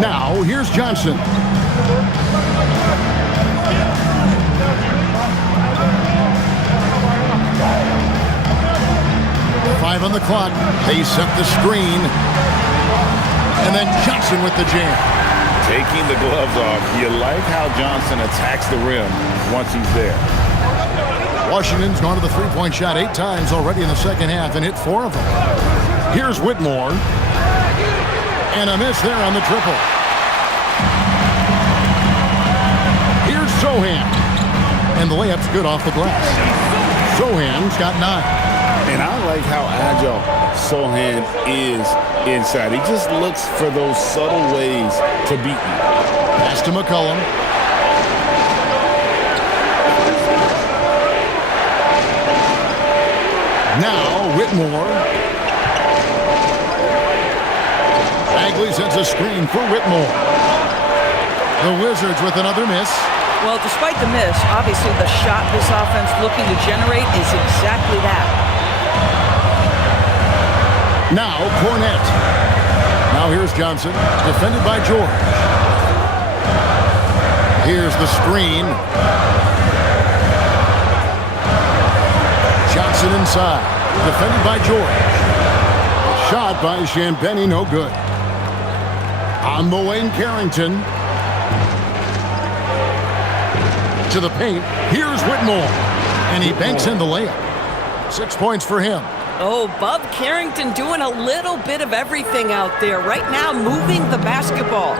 Now here's Johnson. Five on the clock. They set the screen. And then Johnson with the jam. Taking the gloves off. You like how Johnson attacks the rim once he's there. Washington's gone to the three-point shot 8 times already in the second half and hit 4 of them. Here's Whitmore. And a miss there on the triple. Here's Sohan. And the layup's good off the glass. Sohan's got 9. And I like how agile Sohan is inside. He just looks for those subtle ways to beat you. Pass to McCollum. Now Whitmore. Bagley sends a screen for Whitmore. The Wizards with another miss. Well, despite the miss, obviously the shot this offense looking to generate is exactly that. Now Cornet. Now here's Johnson, defended by George. Here's the screen. Johnson inside, defended by George. Shot by Champagnie, no good. On the way, Carrington. To the paint, here's Whitmore. And he banks in the layup. 6 points for him. Oh, Bub Carrington doing a little bit of everything out there. Right now, moving the basketball.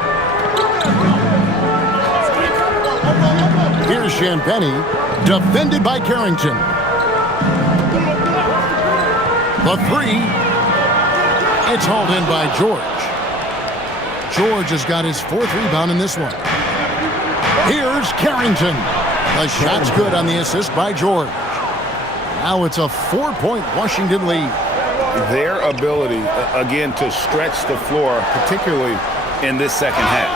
Here's Champagnie, defended by Carrington. The 3. It's hauled in by George. George has got his 4th rebound in this one. Here's Carrington. The shot's good on the assist by George. Now it's a 4-point Washington lead. Their ability, again, to stretch the floor, particularly in this second half.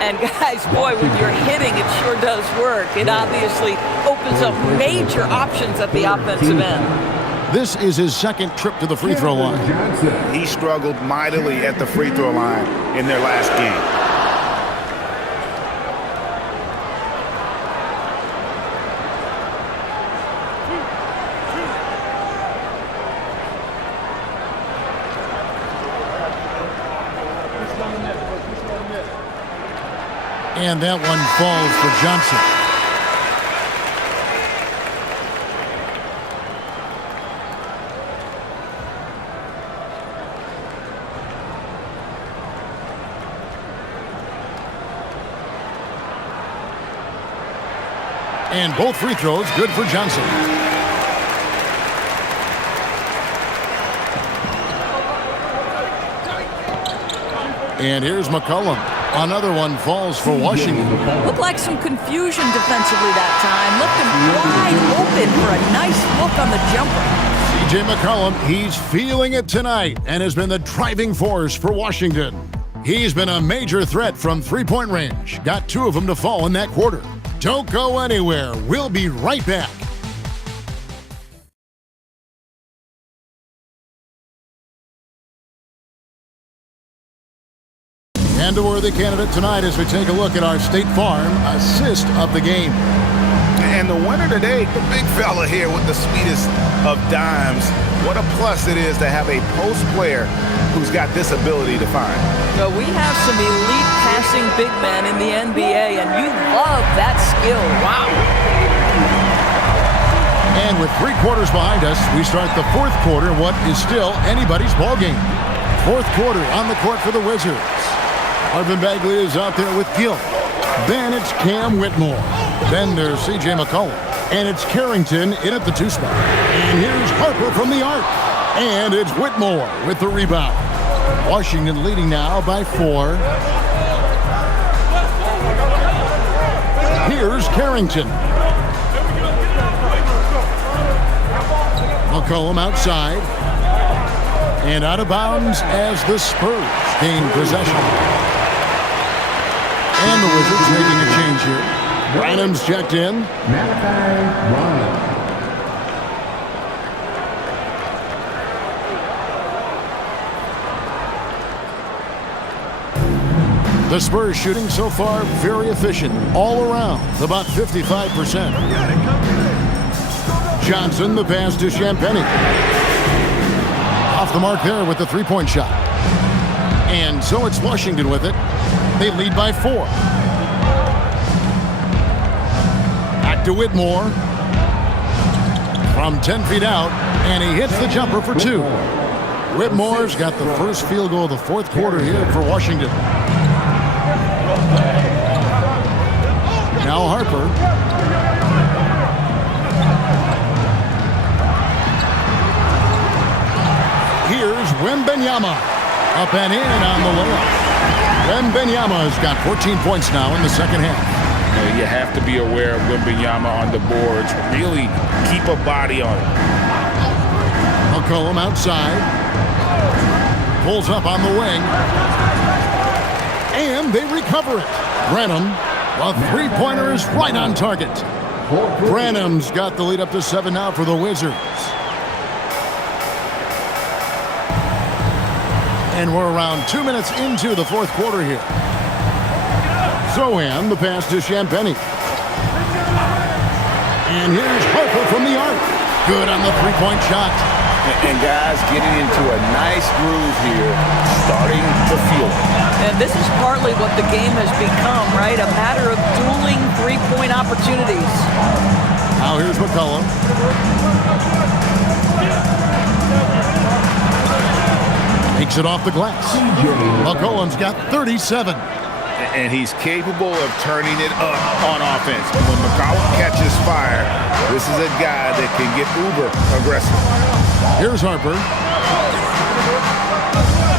And guys, boy, when you're hitting, it sure does work. It obviously opens up major options at the offensive end. This is his 2nd trip to the free throw line. He struggled mightily at the free throw line in their last game. And that one falls for Johnson. And both free throws good for Johnson. And here's McCollum. Another one falls for Washington. Looked like some confusion defensively that time. Looking wide open for a nice look on the jumper. C.J. McCollum, he's feeling it tonight and has been the driving force for Washington. He's been a major threat from three-point range. Got 2 of them to fall in that quarter. Don't go anywhere. We'll be right back. And a worthy candidate tonight as we take a look at our State Farm assist of the game. And the winner today, the big fella here with the sweetest of dimes. What a plus it is to have a post player who's got this ability to find. Well, we have some elite passing big men in the NBA, and you love that skill. Wow. with 3 quarters behind us, we start the 4th quarter in what is still anybody's ballgame. 4th quarter on the court for the Wizards. Marvin Bagley is out there with Gill. Then it's Cam Whitmore. Then there's C.J. McCollum. And it's Carrington in at the 2 spot. And here's Harper from the arc. And it's Whitmore with the rebound. Washington leading now by 4. Here's Carrington. McCollum outside. And out of bounds as the Spurs gain possession. And the Wizards making a change here. Branham's checked in. The Spurs shooting so far very efficient all around, about 55%. Johnson, the pass to Champagnie. Off the mark there with the 3-point shot. And so it's Washington with it. They lead by 4. Back to Whitmore. From 10 feet out, and he hits the jumper for 2. Whitmore's got the first field goal of the 4th quarter here for Washington. Now Harper. Here's Wembanyama. Up and in on the layup. Wembanyama's got 14 points now in the second half. You have to be aware of Wembanyama on the boards. Really keep a body on him. McCollum outside. Pulls up on the wing. And they recover it. Branham, a 3-pointer is right on target. Branham's got the lead up to 7 now for the Wizards. And we're around 2 minutes into the 4th quarter here. Zohan, the pass to Champagnie. And here's Harper from the arc. Good on the 3-point shot. And guys getting into a nice groove here, starting to feel it. And this is partly what the game has become, right? A matter of dueling 3-point opportunities. Now here's McCollum. Takes it off the glass. McCollum's got 37. And he's capable of turning it up on offense. When McCollum catches fire, this is a guy that can get uber aggressive. Here's Harper.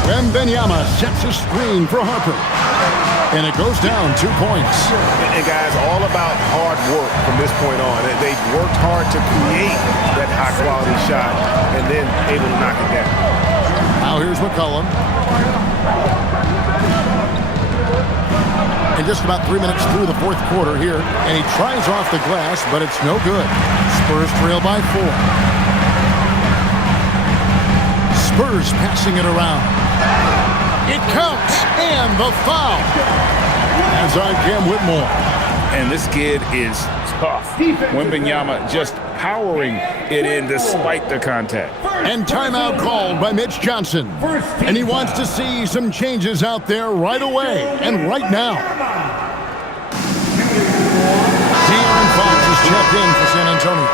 Wembanyama sets a screen for Harper. And it goes down 2 points. And guys, all about hard work from this point on. They've worked hard to create that high-quality shot and then able to knock it down. Now here's McCollum. And just about 3 minutes through the 4th quarter here. And he tries off the glass, but it's no good. Spurs trail by 4. Spurs passing it around. It counts, and the foul. As on Cam Whitmore. And this kid is tough. Wembanyama just powering it in despite the contact. And timeout called by Mitch Johnson. And he wants to see some changes out there right away and right now. De'Aaron Fox is checked in for San Antonio.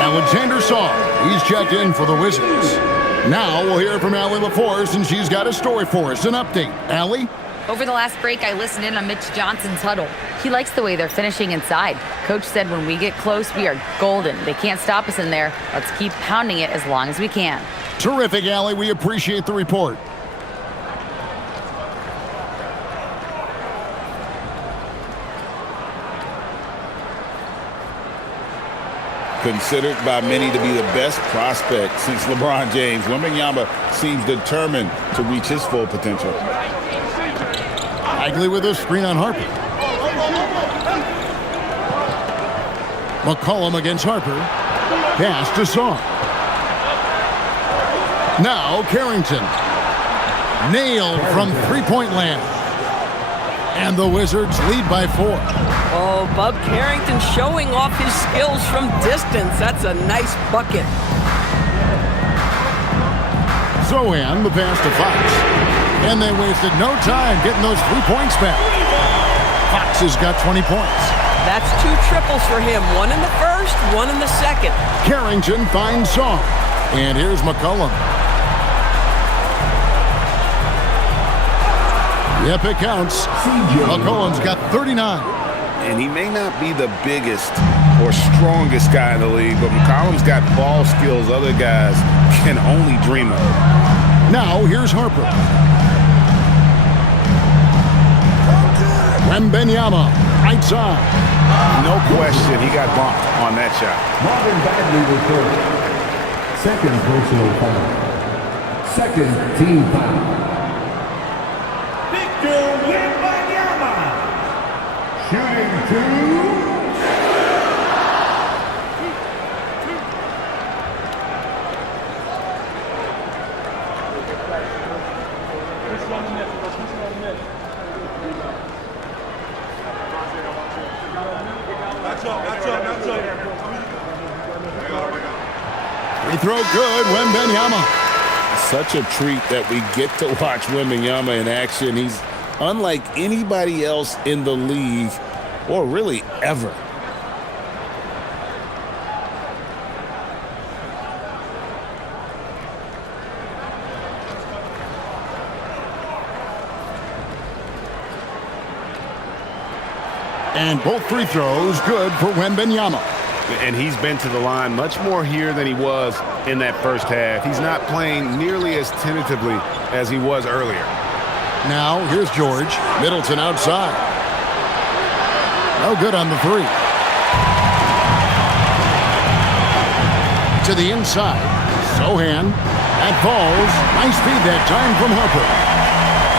Alexander Saw, he's checked in for the Wizards. Now we'll hear from Allie LaForce, and she's got a story for us. An update. Allie? Over the last break, I listened in on Mitch Johnson's huddle. He likes the way they're finishing inside. Coach said when we get close, we are golden. They can't stop us in there. Let's keep pounding it as long as we can. Terrific, Allie. We appreciate the report. Considered by many to be the best prospect since LeBron James, Wembanyama seems determined to reach his full potential. Bagley with a screen on Harper. McCollum against Harper. Pass to Saw. Now Carrington. Nailed from 3-point land. And the Wizards lead by 4. Oh, Bub Carrington showing off his skills from distance. That's a nice bucket. Zohan, the pass to Fox. And they wasted no time getting those 3 points back. Fox has got 20 points. That's 2 triples for him. 1 in the first, 1 in the second. Carrington finds Saw. And here's McCollum. Yep, it counts. McCollum's got 39. And he may not be the biggest or strongest guy in the league, but McCollum's got ball skills other guys can only dream of. Now, here's Harper. Wembanyama, right side. No question, he got bumped on that shot. Marvin Bagley was first. Second personal foul. Second team foul. Victor Wembanyama. Shooting 2. Free throw good, Wembanyama. Such a treat that we get to watch Wembanyama in action. He's unlike anybody else in the league, or really ever. And both free throws good for Wembanyama. And he's been to the line much more here than he was in that first half. He's not playing nearly as tentatively as he was earlier. Now, here's George. Middleton outside. No good on the 3. To the inside. Sohan. That falls. Nice feed that time from Harper.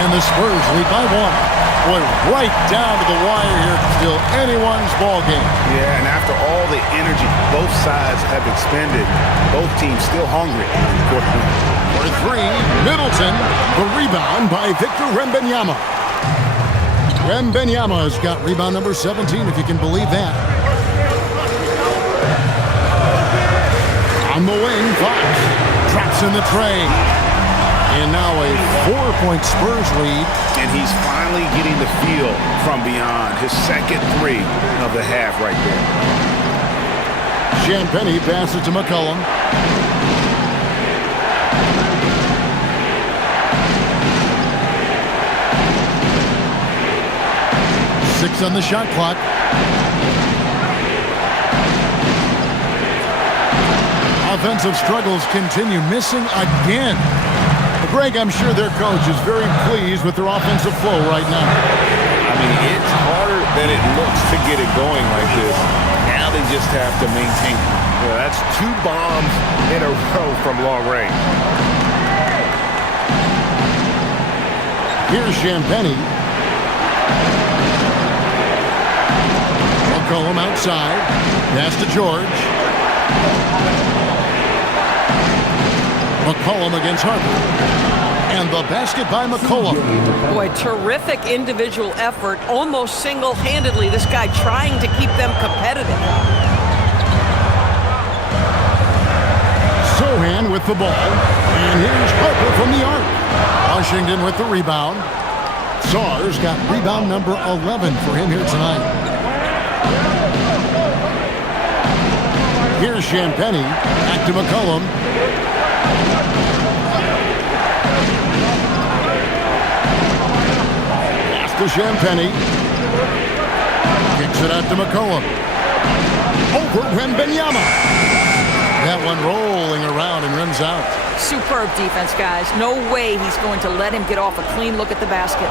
And the Spurs lead by 1. Boy, right down to the wire here. Still anyone's ball game. Yeah, and after all the energy both sides have expended, both teams still hungry. For 3, Middleton. The rebound by Victor Wembanyama. Wembanyama's got rebound number 17, if you can believe that. On the wing, Fox drops in the tray. And now a 4-point Spurs lead. And he's finally getting the feel from beyond. His second 3 of the half right there. Champagnie passes to McCollum. Six on the shot clock. Offensive struggles continue. Missing again. Greg, I'm sure their coach is very pleased with their offensive flow right now. I mean, it's harder than it looks to get it going like this. Now they just have to maintain it. Yeah, that's 2 bombs in a row from long range. Here's Champagnie. McCollum outside. Pass to George. McCollum against Harper. And the basket by McCollum. Boy, terrific individual effort, almost single-handedly. This guy trying to keep them competitive. Sohan with the ball. And here's Harper from the arc. Washington with the rebound. Sarr's got rebound number 11 for him here tonight. Here's Champagnie. Back to McCollum. To Champagnie. Kicks it out to McCollum. Over Wembanyama. That one rolling around and runs out. Superb defense, guys. No way he's going to let him get off a clean look at the basket.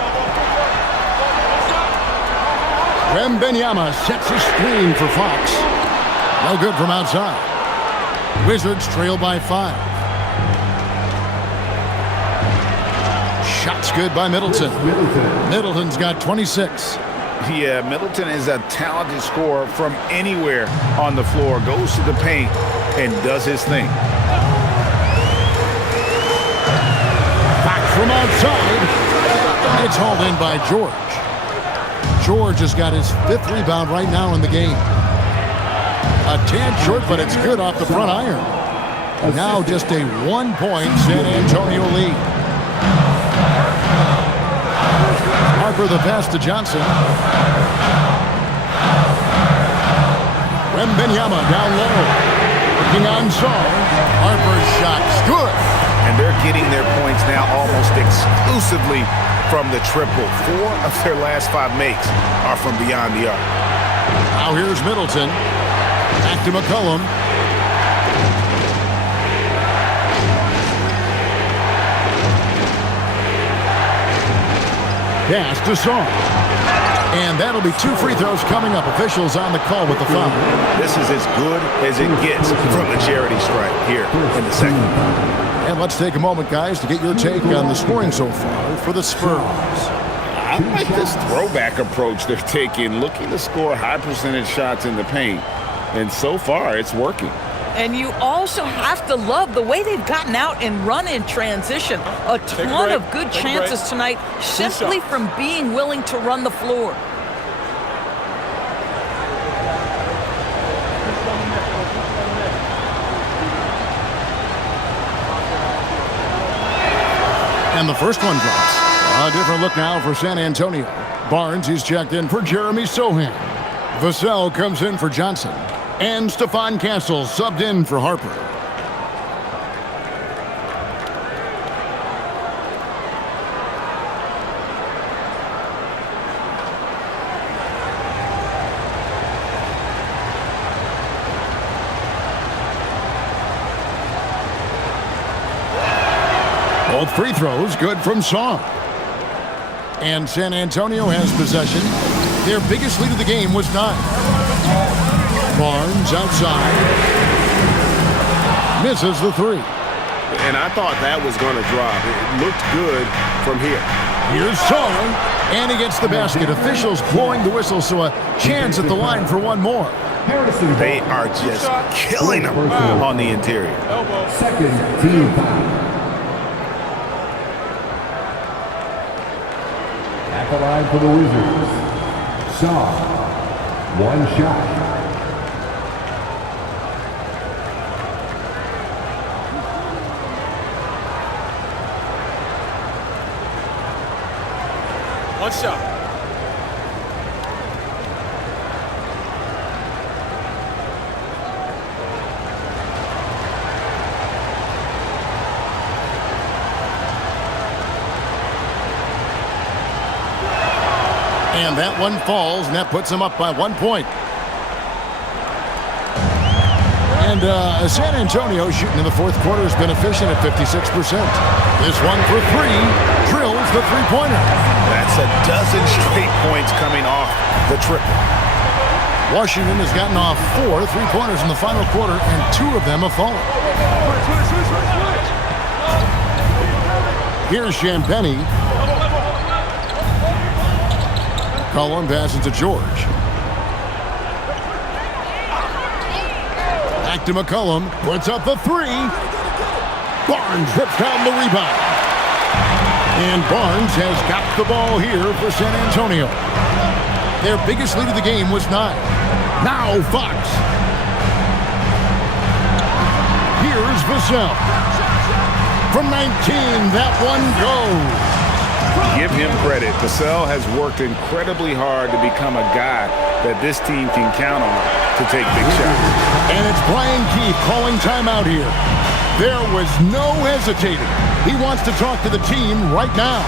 Wembanyama sets a screen for Fox. No good from outside. Wizards trail by 5. Shots good by Middleton. Middleton's got 26. Yeah, Middleton is a talented scorer from anywhere on the floor. Goes to the paint and does his thing. Back from outside. It's hauled in by George. George has got his 5th rebound right now in the game. A tad short, but it's good off the front iron. Now just a 1-point San Antonio lead. Harper the pass to Johnson. Wembanyama down low. Working on Saul. Harper's shot's good. And they're getting their points now almost exclusively from the triple. 4 of their last 5 makes are from beyond the arc. Now here's Middleton. Back to McCollum. Pass to Saul. And that'll be 2 free throws coming up. Officials on the call with the foul. This is as good as it gets from the charity stripe here in the second. And let's take a moment, guys, to get your take on the scoring so far for the Spurs. I like this throwback approach they're taking, looking to score high percentage shots in the paint. And so far, it's working. And you also have to love the way they've gotten out and run in transition. A ton of good chances tonight simply from being willing to run the floor. And the first one drops. A different look now for San Antonio. Barnes, he's checked in for Jeremy Sohan. Vassell comes in for Johnson. And Stephon Castle subbed in for Harper. Both free throws good from Song. And San Antonio has possession. Their biggest lead of the game was 9. Barnes outside. Misses the 3. And I thought that was going to drop. It looked good from here. Here's Song. And he gets the basket. Officials blowing the whistle, so a chance at the line for one more. They are just killing them on the interior. Second team foul. At the line for the Wizards. Shaw. 1 shot. One shot. And that one falls, and that puts them up by 1 point. And San Antonio shooting in the fourth quarter has been efficient at 56%. This one for 3 drills the three-pointer. That's a dozen straight points coming off the triple. Washington has gotten off 4 three-pointers in the final quarter, and 2 of them have fallen. Here's Champagnie. Cullen passes to George. Back to McCollum. Puts up the 3. Barnes rips down the rebound. And Barnes has got the ball here for San Antonio. Their biggest lead of the game was 9. Now Fox. Here's Vassell. From 19, that one goes. Give him credit. Vassell has worked incredibly hard to become a guy that this team can count on to take big shots. And it's Brian Keefe calling timeout here. There was no hesitating. He wants to talk to the team right now.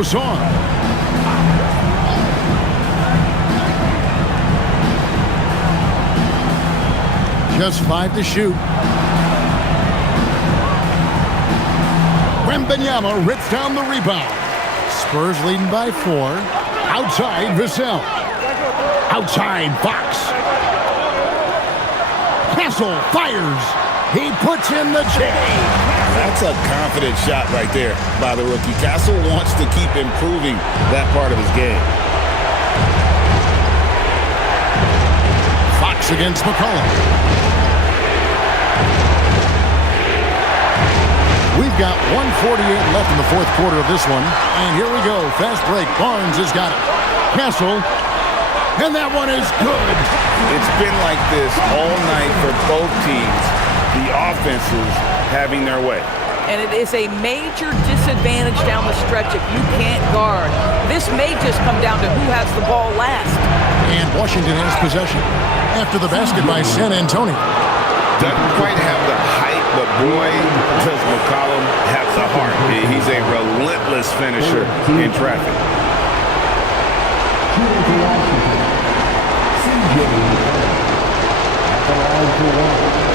goes on. Just 5 to shoot. Wembanyama rips down the rebound. Spurs leading by 4. Outside, Vassell. Outside, Fox. Castle fires. He puts in the J. That's a confident shot right there by the rookie. Castle wants to keep improving that part of his game. Fox against McCollum. We've got 1:48 left in the fourth quarter of this one. And here we go. Fast break. Barnes has got it. Castle. And that one is good. It's been like this all night for both teams. The offenses having their way. And it is a major disadvantage down the stretch if you can't guard. This may just come down to who has the ball last. And Washington has possession after the basket by San Antonio. Doesn't quite have the height, but boy, does McCollum have the heart. He's a relentless finisher in traffic. CJ at the line for 1.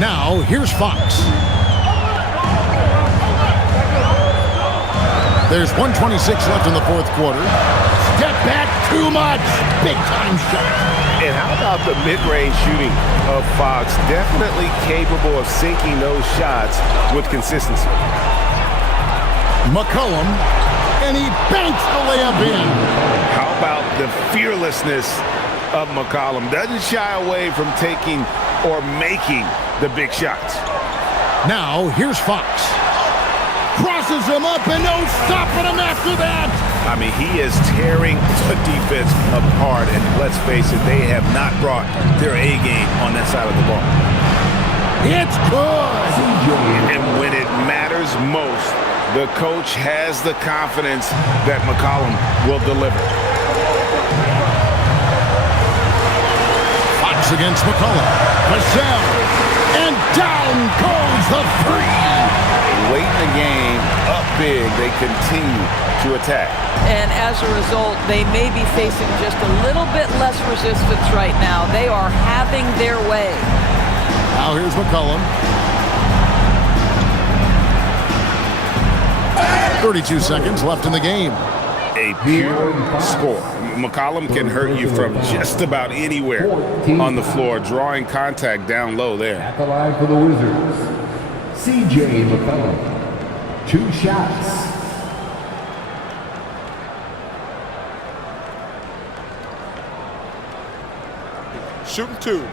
Now, here's Fox. There's 1:26 left in the fourth quarter. Step back too much. Big time shot. And how about the mid-range shooting of Fox? Definitely capable of sinking those shots with consistency. McCollum, and he banks the layup in. How about the fearlessness of McCollum? Doesn't shy away from taking or making the big shots. Now, here's Fox. Crosses him up and no stopping him after that. I mean, he is tearing the defense apart, and let's face it, they have not brought their A game on that side of the ball. It's good. And when it matters most, the coach has the confidence that McCollum will deliver. Fox against McCollum. Vassell. And down goes the three. Late in the game, up big, they continue to attack. And as a result, they may be facing just a little bit less resistance right now. They are having their way. Now here's McCollum. 32 seconds left in the game. A pure score. McCollum can hurt you from just about anywhere on the floor, drawing contact down low there. At the line for the Wizards, CJ McCollum. 2 shots. Shooting 2.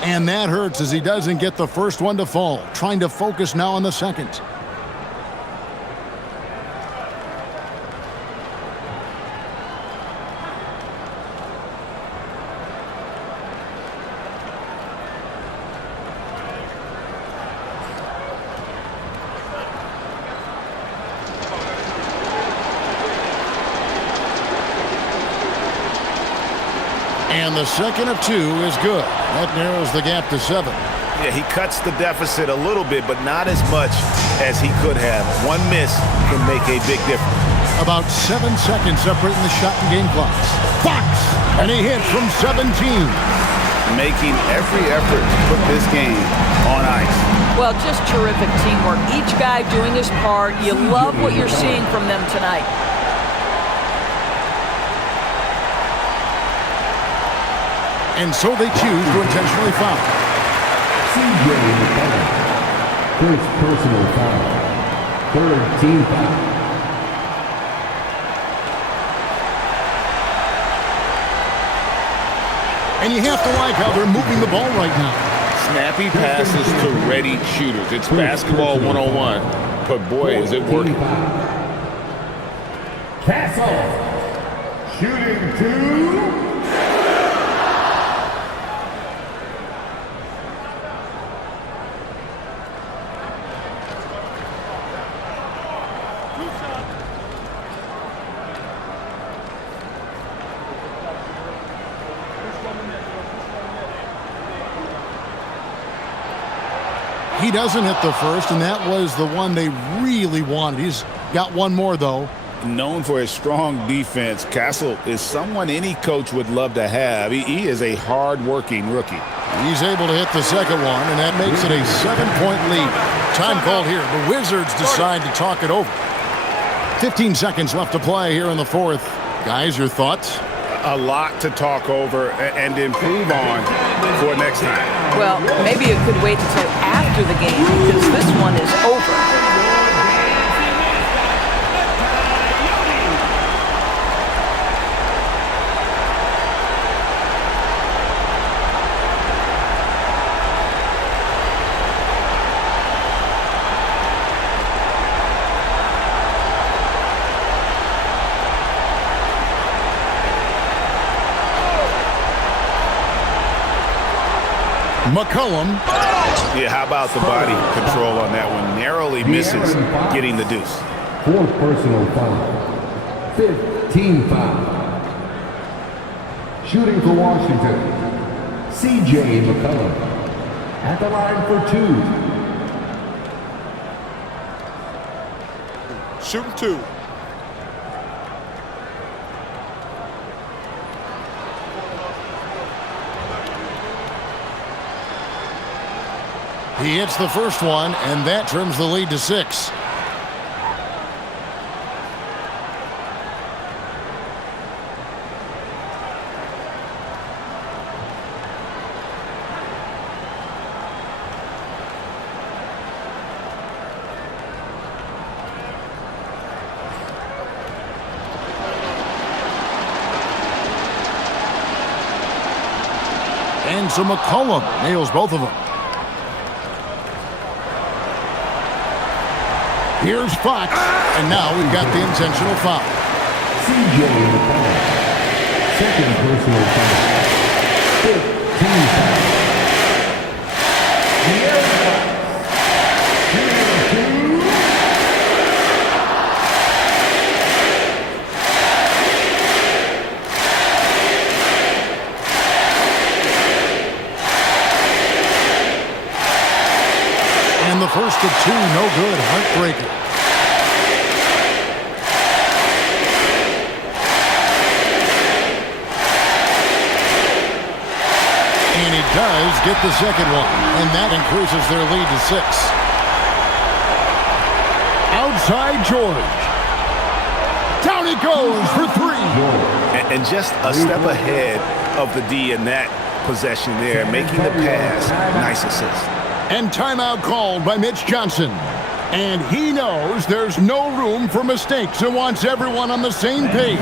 And that hurts as he doesn't get the first one to fall. Trying to focus now on the second. And the second of 2 is good. That narrows the gap to 7. Yeah, he cuts the deficit a little bit, but not as much as he could have. One miss can make a big difference. About 7 seconds separating the shot and game clocks. Fox! And he hits from 17. Making every effort to put this game on ice. Well, just terrific teamwork. Each guy doing his part. You love what you're seeing from them tonight. And so they choose to intentionally foul. CJ McCollum. First personal foul. Third team foul. And you have to like how they're moving the ball right now. Snappy passes to ready shooters. It's basketball 101, but boy, is it working. Castle. Shooting 2. He doesn't hit the first, and that was the one they really wanted. He's got one more, though. Known for his strong defense, Castle is someone any coach would love to have. He is a hard-working rookie. He's able to hit the second one, and that makes it a 7-point lead. Time called here. The Wizards decide to talk it over. 15 seconds left to play here in the fourth. Guys, your thoughts? A lot to talk over and improve on for next time. Well, maybe it could wait until after the game because this one is over. McCollum. Yeah, how about the body control on that one? Narrowly misses getting the deuce. 4th personal foul. 15 foul. Shooting for Washington. C.J. McCollum. At the line for 2. Shooting 2. He hits the first one, and that trims the lead to 6. And so McCollum nails both of them. Here's Fox, and now we've got the intentional foul. C.J. McCollum. 2nd personal foul. 15 foul. And the first of 2, no good, heartbreaker. And he does get the second one, and that increases their lead to 6. Outside George. Down he goes for 3. And just a step ahead of the D in that possession there, making the pass. Nice assist. And timeout called by Mitch Johnson. And he knows there's no room for mistakes and wants everyone on the same page.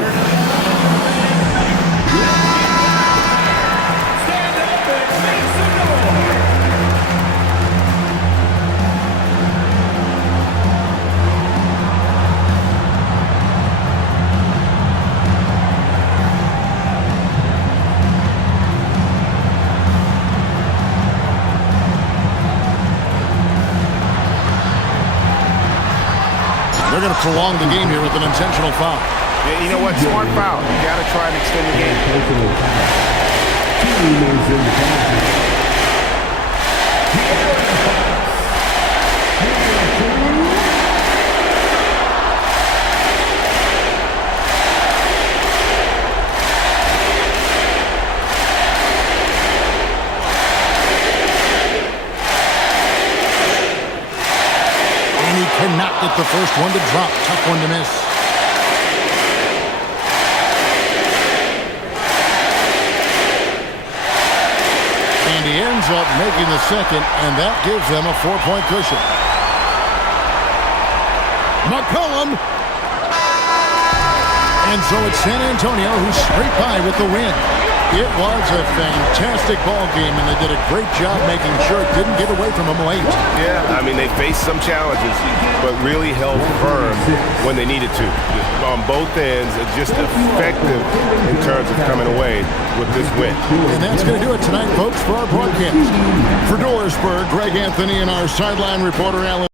They're going to prolong the game here with an intentional foul. Yeah, you know what? Smart foul. You got to try and extend the game. Cannot get the first one to drop. Tough one to miss. And he ends up making the second, and that gives them a 4-point cushion. McCollum. And so it's San Antonio who's straight by with the win. It was a fantastic ball game, and they did a great job making sure it didn't get away from them late. Yeah, I mean, they faced some challenges, but really held firm when they needed to. On both ends, just effective in terms of coming away with this win. And that's going to do it tonight, folks, for our broadcast. For Dorisburg, Greg Anthony and our sideline reporter, Alan